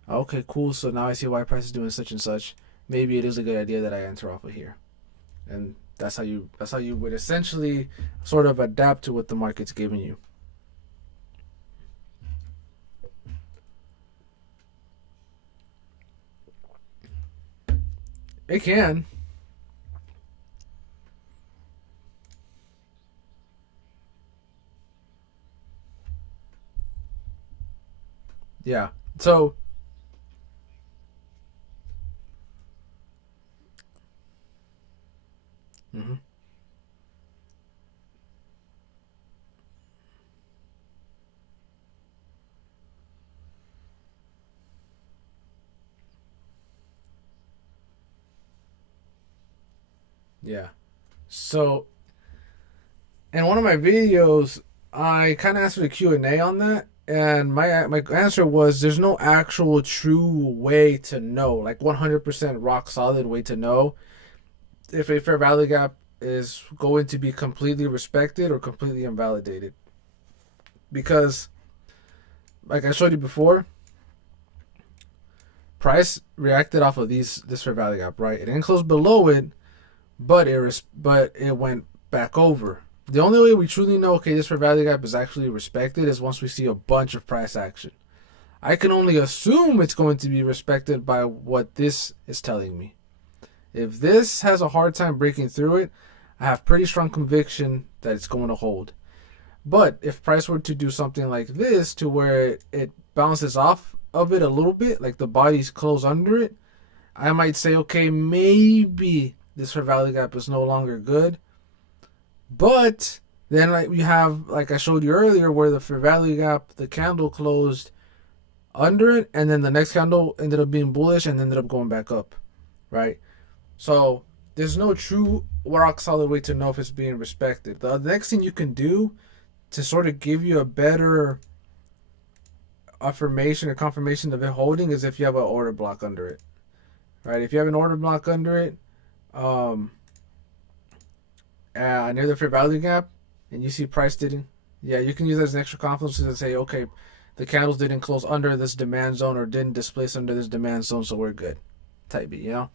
Okay, cool. So now I see why price is doing such and such. Maybe it is a good idea that I enter off of here, and that's how you would essentially sort of adapt to what the market's giving you. It can. Yeah. So, mhm, yeah. So, in one of my videos, I kind of answered a Q&A on that, and my answer was there's no actual true way to know, like 100% rock solid way to know if a fair value gap is going to be completely respected or completely invalidated. Because, like I showed you before, price reacted off of this fair value gap, right? It didn't close below it, but it went back over. The only way we truly know, okay, this fair value gap is actually respected is once we see a bunch of price action. I can only assume it's going to be respected by what this is telling me. If this has a hard time breaking through it, I have pretty strong conviction that it's going to hold. But if price were to do something like this, to where it bounces off of it a little bit, like the bodies close under it, I might say, okay, maybe this fair value gap is no longer good. But then like we have, like I showed you earlier, where the fair value gap, the candle closed under it, and then the next candle ended up being bullish and ended up going back up, right? So there's no true rock solid way to know if it's being respected. The next thing you can do to sort of give you a better affirmation or confirmation of it holding is if you have an order block under it, right? If you have an order block under it, um, near the fair value gap, and you see price didn't, yeah, you can use that as an extra confidence to say, okay, the candles didn't close under this demand zone or didn't displace under this demand zone, so we're good, type B, you know.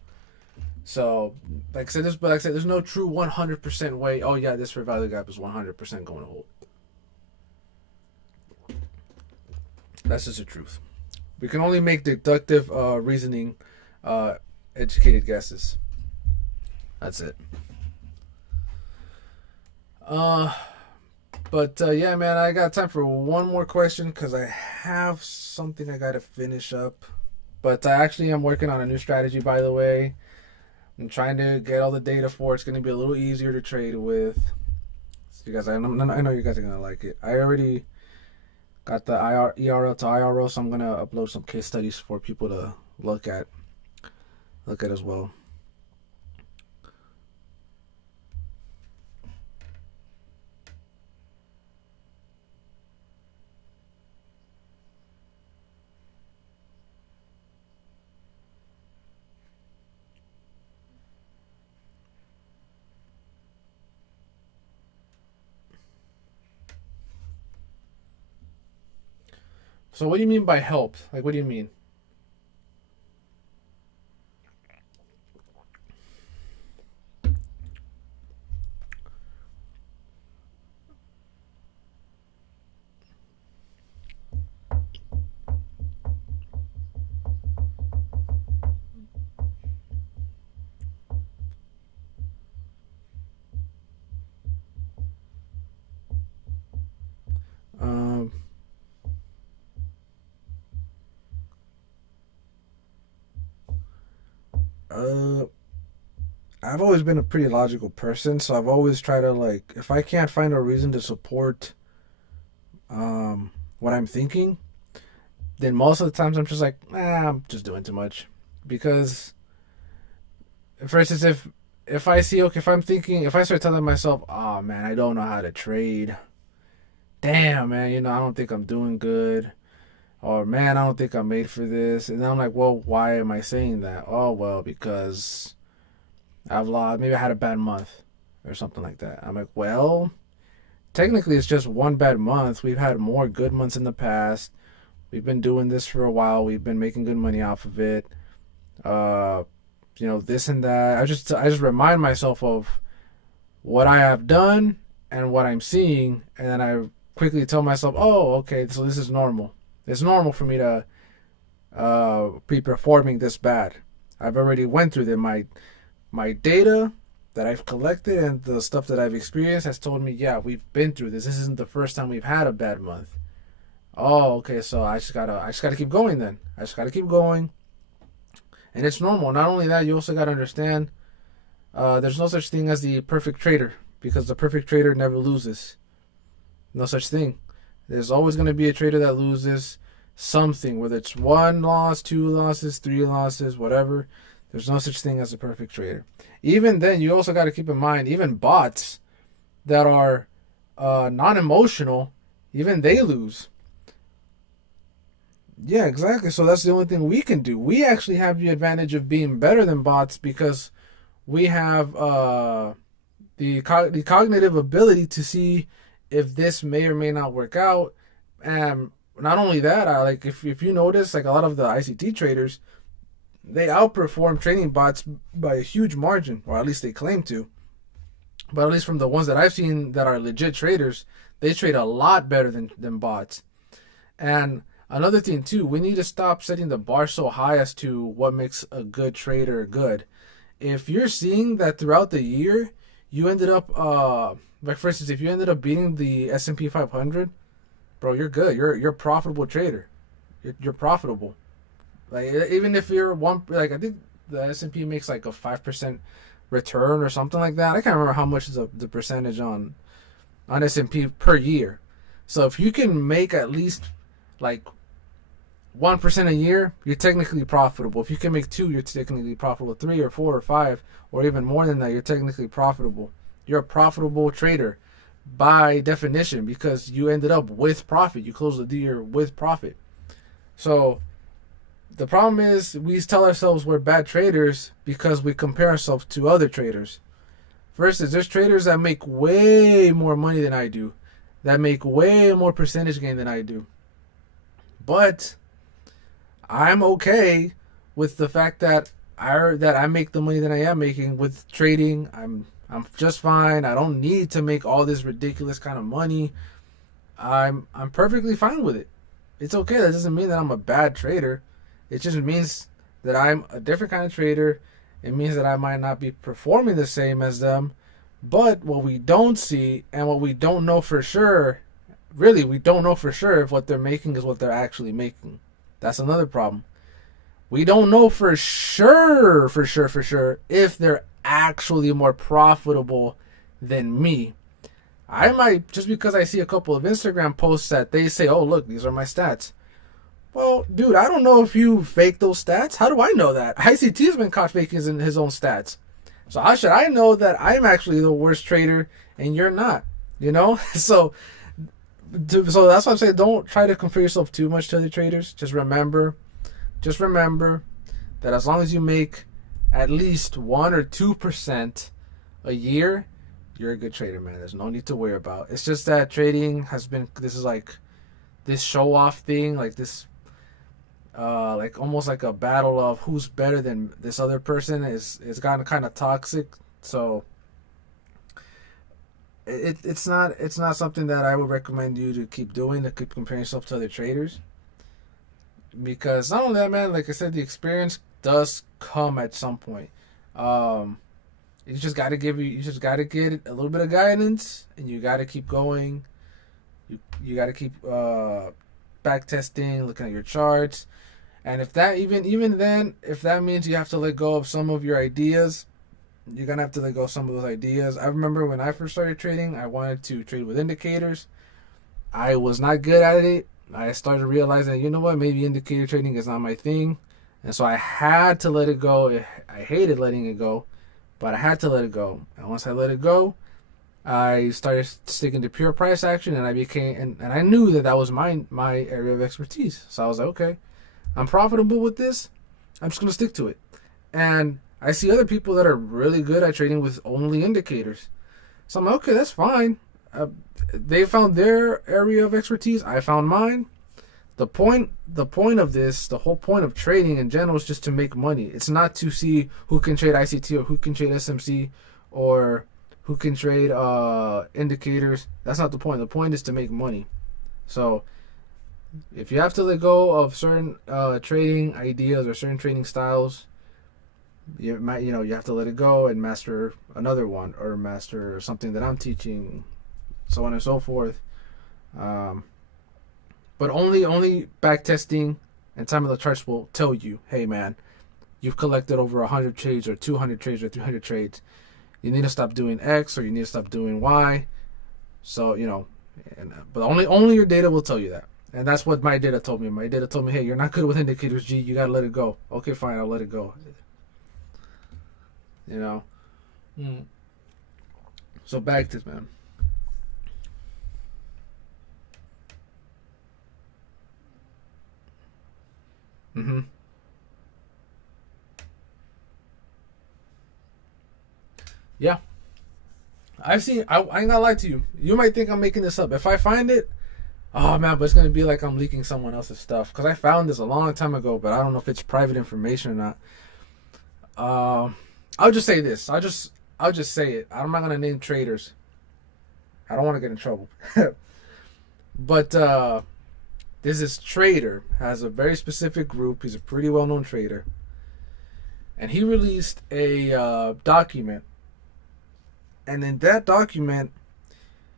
So, like I said, there's no true 100% way. Oh yeah, this fair value gap is 100% going to hold. That's just the truth. We can only make deductive reasoning, uh, educated guesses. That's it. Uh, but yeah, man, I got time for one more question because I have something I got to finish up. But I actually am working on a new strategy, by the way. I'm trying to get all the data for it. It's going to be a little easier to trade with. So you guys, I know you guys are going to like it. I already got the ERL to IRL, so I'm going to upload some case studies for people to look at as well. So what do you mean by help? Like, what do you mean? Um, uh, I've always been a pretty logical person, so I've always tried to like if I can't find a reason to support what I'm thinking, then most of the times I'm just like, I'm just doing too much. Because for instance, if I see okay, if I'm thinking if I start telling myself, oh man, I don't know how to trade. Damn man, I don't think I'm doing good. Or man, I don't think I'm made for this. And then I'm like, well, why am I saying that? Oh well, because I've lost maybe I had a bad month or something like that. I'm like, well, technically it's just one bad month. We've had more good months in the past. We've been doing this for a while. We've been making good money off of it. Uh, this and that. I just remind myself of what I have done and what I'm seeing, and then I quickly tell myself, oh, okay, so this is normal. It's normal for me to be performing this bad. I've already went through that. My data that I've collected and the stuff that I've experienced has told me, yeah, we've been through this. This isn't the first time we've had a bad month. Oh, okay, so I just gotta keep going then. I just gotta keep going. And it's normal. Not only that, you also gotta understand there's no such thing as the perfect trader because the perfect trader never loses. No such thing. There's always gonna be a trader that loses something, whether it's one loss, two losses, three losses, whatever. There's no such thing as a perfect trader. Even then, you also got to keep in mind, even bots that are non-emotional, even they lose. Yeah, exactly. So that's the only thing we can do. We actually have the advantage of being better than bots because we have the cognitive ability to see if this may or may not work out. And not only that, like if you notice, like a lot of the ICT traders, they outperform trading bots by a huge margin, or at least they claim to. But at least from the ones that I've seen that are legit traders, they trade a lot better than bots. And another thing too, we need to stop setting the bar so high as to what makes a good trader good. If you're seeing that throughout the year, you ended up, like for instance, if you ended up beating the S&P 500, bro, you're good. You're a profitable trader. You're profitable. Like even if you're one, like I think the S&P makes like a 5% return or something like that. I can't remember how much is the percentage on S&P per year. So if you can make at least like 1% a year, you're technically profitable. If you can make 2, you're technically profitable. 3 or 4 or 5 or even more than that, you're technically profitable. You're a profitable trader by definition because you ended up with profit. You closed the year with profit. So the problem is we tell ourselves we're bad traders because we compare ourselves to other traders. First is there's traders that make way more money than I do, that make way more percentage gain than I do. But I'm okay with the fact that I make the money that I am making with trading. I'm just fine. I don't need to make all this ridiculous kind of money. I'm perfectly fine with it. It's okay. That doesn't mean that I'm a bad trader. It just means that I'm a different kind of trader. It means that I might not be performing the same as them. But what we don't see and what we don't know for sure, really, we don't know for sure if what they're making is what they're actually making. That's another problem. We don't know for sure, if they're actually more profitable than me. I might, just because I see a couple of Instagram posts that they say, oh, look, these are my stats. Well, dude, I don't know if you fake those stats. How do I know that? ICT has been caught faking his own stats. So how should I know that I'm actually the worst trader and you're not? So that's why I'm saying don't try to compare yourself too much to other traders. Just remember that as long as you make at least 1 or 2% a year, you're a good trader, man. There's no need to worry about. It's just that trading has been, this is like this show off thing, like this like almost like a battle of who's better than this other person is gotten kind of toxic. So it's not something that I would recommend you to keep doing, to keep comparing yourself to other traders. Because not only that, man, like I said, the experience does come at some point. You just gotta get a little bit of guidance, and you gotta keep going. You gotta keep back testing, looking at your charts, and if that even then, if that means you have to let go of some of your ideas, you're gonna have to let go of some of those ideas. I remember when I first started trading, I wanted to trade with indicators. I was not good at it. I started realizing, you know what, maybe indicator trading is not my thing. And so I had to let it go. I hated letting it go, but I had to let it go. And once I let it go, I started sticking to pure price action, and I became, and I knew that that was my area of expertise. So I was like, okay, I'm profitable with this. I'm just gonna stick to it. And I see other people that are really good at trading with only indicators. So I'm like, okay, that's fine. Uh, they found their area of expertise. I found mine. The point of this, the whole point of trading in general is just to make money. It's not to see who can trade ICT or who can trade SMC or who can trade indicators. That's not the point. The point is to make money. So if you have to let go of certain trading ideas or certain trading styles, you have to let it go and master another one or master something that I'm teaching, so on and so forth. Um, but only back testing and time of the charts will tell you, hey man, you've collected over 100 trades or 200 trades or 300 trades. You need to stop doing X or you need to stop doing Y. So but only your data will tell you that. And that's what my data told me. My data told me, hey, you're not good with indicators, G. You gotta let it go. Okay, fine, I'll let it go. You know. Mm. So back to this, man. Mm-hmm. Yeah, I've seen. I ain't gonna lie to you. You might think I'm making this up. If I find it, oh man, but it's gonna be like I'm leaking someone else's stuff because I found this a long time ago, but I don't know if it's private information or not. I'll just say this. I'll just say it. I'm not gonna name traders. I don't want to get in trouble. But this trader has a very specific group. He's a pretty well known trader, and he released a document. And in that document,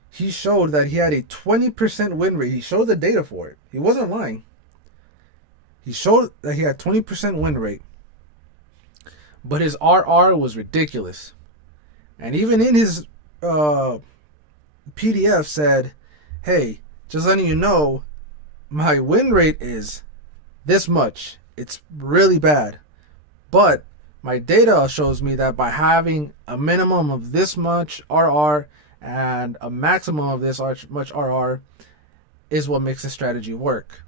he showed that he had a 20% win rate. He showed the data for it. He wasn't lying. He showed that he had 20% win rate. But his RR was ridiculous. And even in his PDF said, hey, just letting you know, my win rate is this much. It's really bad. But my data shows me that by having a minimum of this much RR and a maximum of this much RR is what makes the strategy work.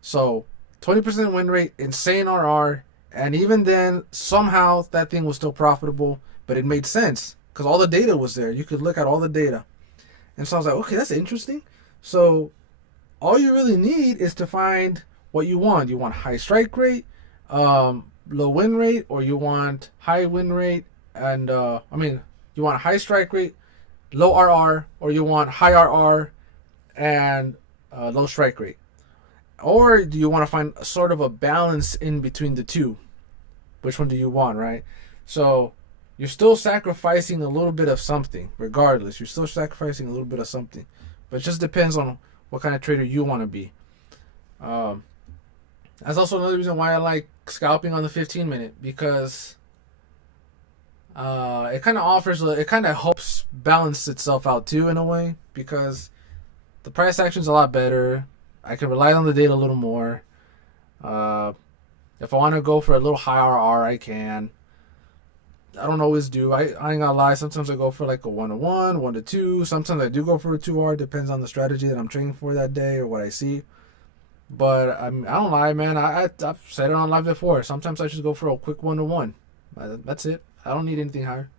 So 20% win rate, insane RR, and even then, somehow that thing was still profitable, but it made sense because all the data was there. You could look at all the data. And so I was like, okay, that's interesting. So all you really need is to find what you want. You want high strike rate, low win rate, or you want high win rate, and you want high strike rate, low RR, or you want high RR and low strike rate. Or do you want to find sort of a balance in between the two? Which one do you want, right? So you're still sacrificing a little bit of something, regardless. You're still sacrificing a little bit of something. But it just depends on what kind of trader you want to be. Um, that's also another reason why I like scalping on the 15 minute because it kind of it kind of helps balance itself out too in a way because the price action is a lot better. I can rely on the data a little more. Uh, if I want to go for a little higher R, I can. I don't always do. I ain't gonna lie. Sometimes I go for like a 1-to-1, 1-to-2. Sometimes I do go for a 2R. Depends on the strategy that I'm trading for that day or what I see. But I don't lie, man. I've said it on live before. Sometimes I just go for a quick 1-to-1. That's it. I don't need anything higher.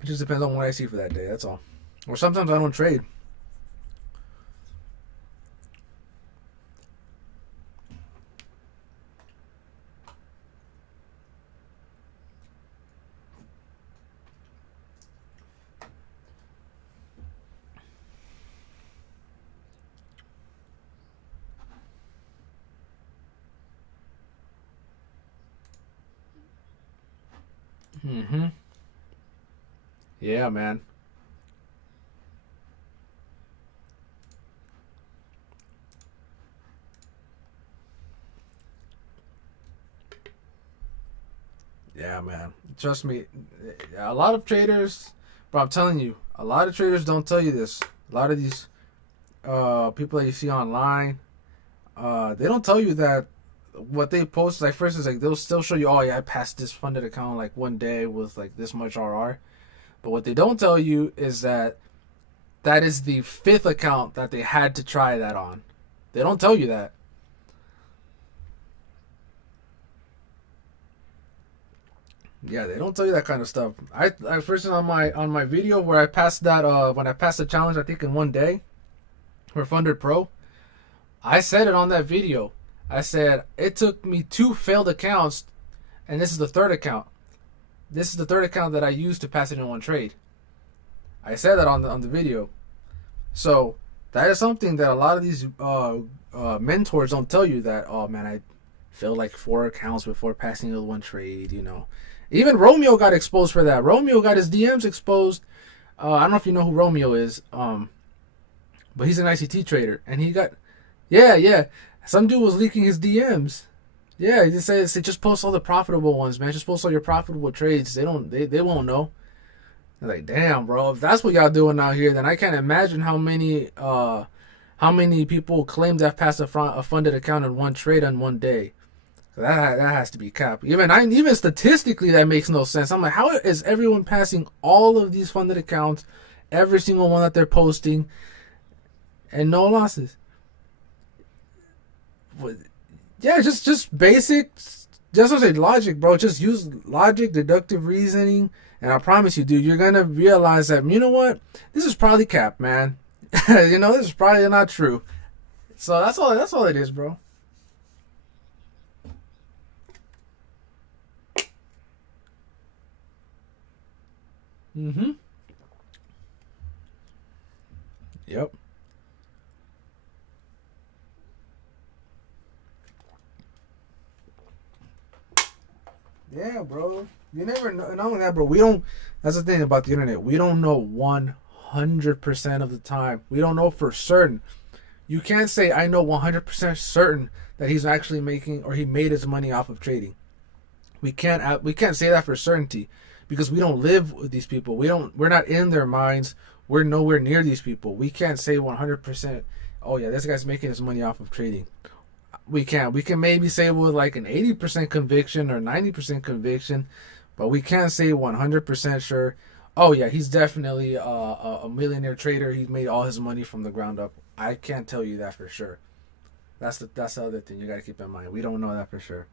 It just depends on what I see for that day. That's all. Or sometimes I don't trade. Mm-hmm. Yeah, man. Yeah, man. Trust me, a lot of traders, but I'm telling you, a lot of traders don't tell you this. A lot of these people that you see online, they don't tell you that what they post. Like, for instance, like they'll still show you, oh yeah, I passed this funded account like one day with like this much RR. But what they don't tell you is that that is the fifth account that they had to try that on. They don't tell you that. Yeah, they don't tell you that kind of stuff. I first on my video where I passed that when I passed the challenge, I think in one day for Funded Pro, I said it on that video. I said it took me two failed accounts, and this is the third account. This is the third account that I used to pass it in one trade. I said that on the video. So that is something that a lot of these mentors don't tell you. That, oh man, I failed like four accounts before passing it one trade. You know, even Romeo got exposed for that. Romeo got his DMs exposed. I don't know if you know who Romeo is, but he's an ICT trader, and he got, yeah. Some dude was leaking his DMs. Yeah, he just says, just post all the profitable ones, man. Just post all your profitable trades. They won't know. They're like, damn, bro, if that's what y'all doing out here, then I can't imagine how many people claim to have passed a funded account in one trade on one day. So that has to be cap. Even statistically, that makes no sense. I'm like, how is everyone passing all of these funded accounts, every single one that they're posting, and no losses? Yeah, just basic. Just to say logic, bro. Just use logic, deductive reasoning, and I promise you, dude, you're gonna realize that you know what, this is probably cap, man. This is probably not true. So that's all. That's all it is, bro. Mm-hmm. Yep. Yeah, bro. You never know. Not only that, bro. We don't. That's the thing about the internet. We don't know 100% of the time. We don't know for certain. You can't say I know 100% certain that he's actually making or he made his money off of trading. We can't say that for certainty because we don't live with these people. We're not in their minds. We're nowhere near these people. We can't say 100%. Oh yeah, this guy's making his money off of trading. We can't. We can maybe say with like an 80% conviction or 90% conviction, but we can't say 100% sure. Oh yeah, he's definitely a millionaire trader. He's made all his money from the ground up. I can't tell you that for sure. That's the other thing you gotta keep in mind. We don't know that for sure.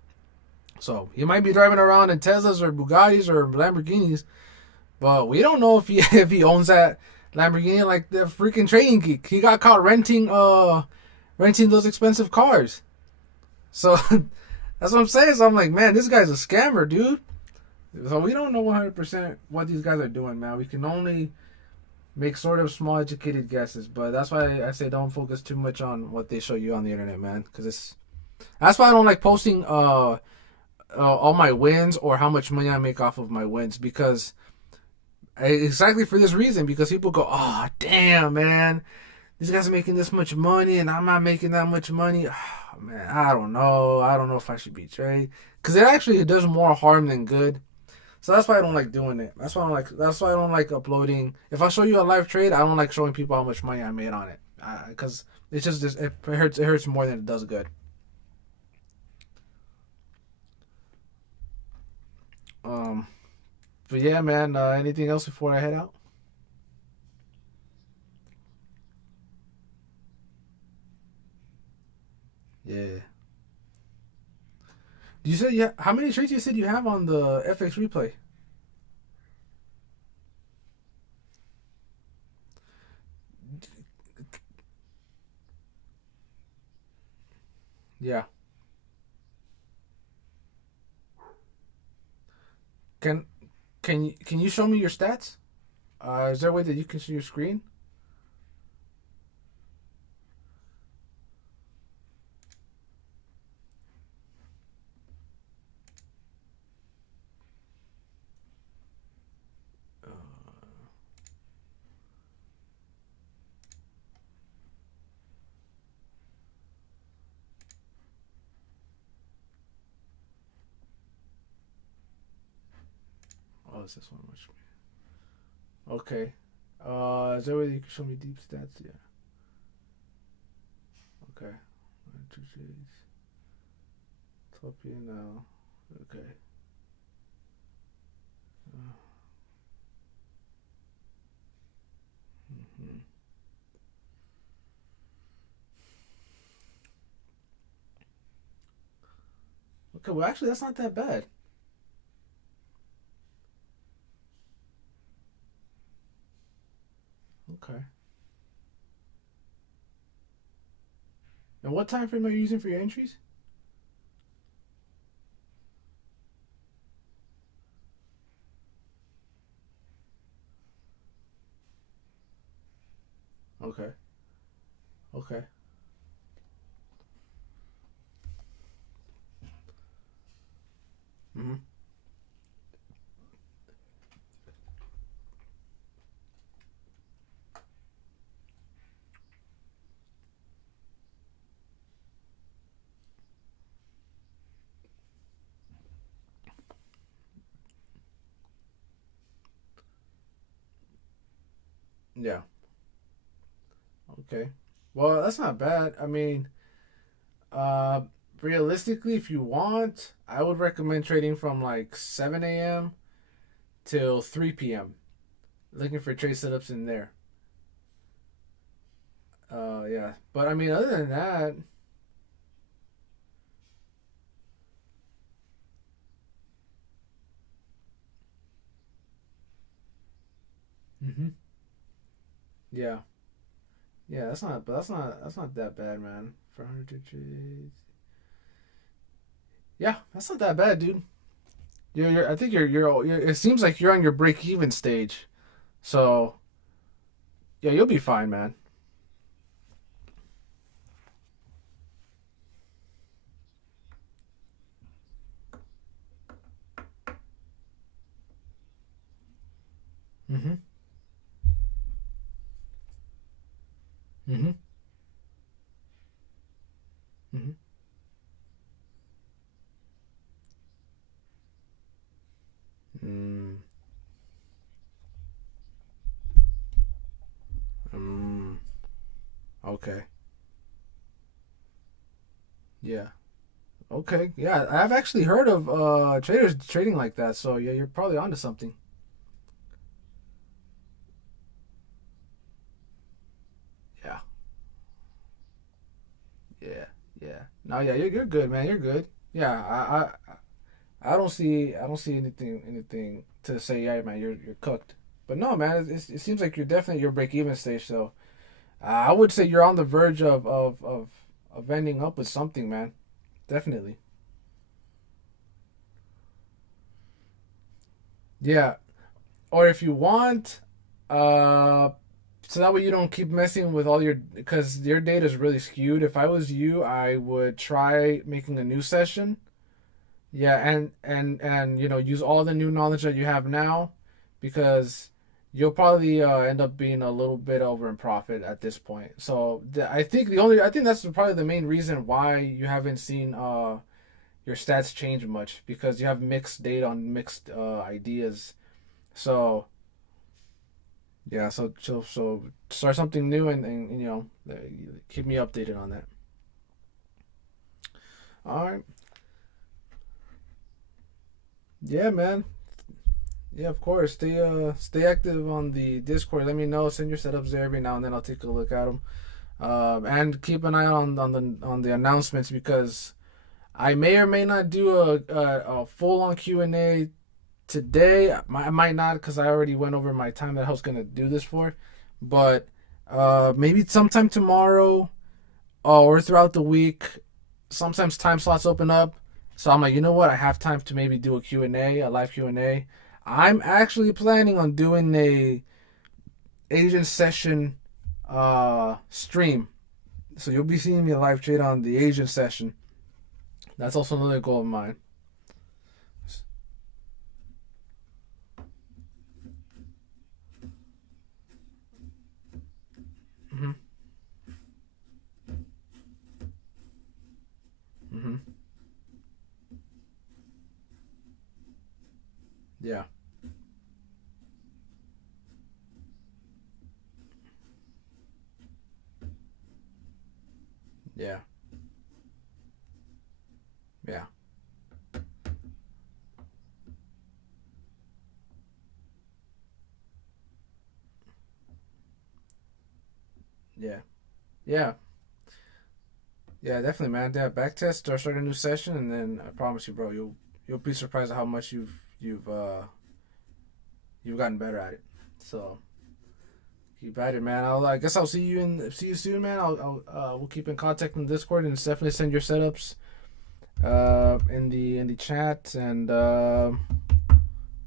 So he might be driving around in Teslas or Bugattis or Lamborghinis, but we don't know if he if he owns that Lamborghini like the freaking trading geek. He got caught renting those expensive cars. So that's what I'm saying. So I'm like, man, this guy's a scammer, dude. So we don't know 100% what these guys are doing, man. We can only make sort of small educated guesses, but that's why I say don't focus too much on what they show you on the internet, man, because that's why I don't like posting all my wins or how much money I make off of my wins because exactly for this reason because people go, oh damn, man, these guys are making this much money and I'm not making that much money. Oh, man, I don't know if I should be trading because it does more harm than good. So that's why I don't like doing it. That's why I don't like uploading. If I show you a live trade, I don't like showing people how much money I made on it because it's just it hurts. It hurts more than it does good. Um, but yeah, man. Anything else before I head out? Yeah. You said yeah. How many trades you said you have on the FX replay? Yeah. Can can you show me your stats? Is there a way that you can see your screen? is this one much? Okay. Is there a way you can show me deep stats? Yeah. Okay. 2 Gs. Top here now. Okay. Mm-hmm. Okay, well, actually, that's not that bad. Okay. And what time frame are you using for your entries? Okay. Okay. Mm-hmm. Yeah. Okay. Well, that's not bad. I mean, uh, realistically, if you want, I would recommend trading from like 7 a.m. till 3 p.m. Looking for trade setups in there. Yeah. But I mean, other than that, mm-hmm. Yeah. Yeah, that's not that bad, man. For 100 trades. Yeah, that's not that bad, dude. I think you're. It seems like you're on your break even stage. So yeah, you'll be fine, man. Mm-hmm. Mm-hmm. Mm-hmm. Mm. Mm. Okay. Yeah. Okay. Yeah, I've actually heard of traders trading like that. So yeah, you're probably onto something. Yeah. Yeah. Yeah. No, yeah, you're good, man. You're good. Yeah, I don't see anything to say. Yeah, man, you're cooked. But no, man, it seems like you're definitely your break even stage. So I would say you're on the verge of ending up with something, man. Definitely. Yeah. Or if you want, uh, so that way you don't keep messing with all your because your data is really skewed. If I was you, I would try making a new session. Yeah, and use all the new knowledge that you have now, because you'll probably end up being a little bit over in profit at this point. So I think that's probably the main reason why you haven't seen your stats change much, because you have mixed data on mixed ideas. So yeah, so start something new, and keep me updated on that. All right. Yeah, man. Yeah, of course. Stay active on the Discord. Let me know. Send your setups there every now and then. I'll take a look at them. And keep an eye on the announcements, because I may or may not do a full on Q&A today. I might not, because I already went over my time that I was gonna do this for. But maybe sometime tomorrow, or throughout the week. Sometimes time slots open up, so I'm like, you know what? I have time to maybe do a Q&A, a live Q&A. I'm actually planning on doing a Asian session stream, so you'll be seeing me live trade on the Asian session. That's also another goal of mine. Mm-hmm. Mm-hmm. Yeah. Yeah. Yeah. Yeah. Yeah. Yeah, definitely, man. Yeah, back test or start a new session, and then I promise you, bro, you'll be surprised at how much you've gotten better at it. So keep at it, man. I guess I'll see you soon, man. We'll keep in contact in Discord, and definitely send your setups in the chat, and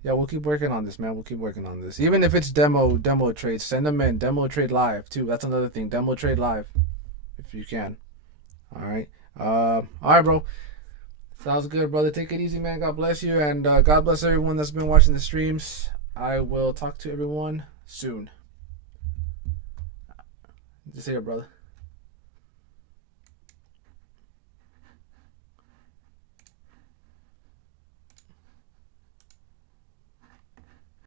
yeah, we'll keep working on this, man. We'll keep working on this. Even if it's demo trades, send them in. Demo trade live too. That's another thing. Demo trade live if you can. All right. All right, bro. Sounds good, brother. Take it easy, man. God bless you, and God bless everyone that's been watching the streams. I will talk to everyone soon. Just here, brother.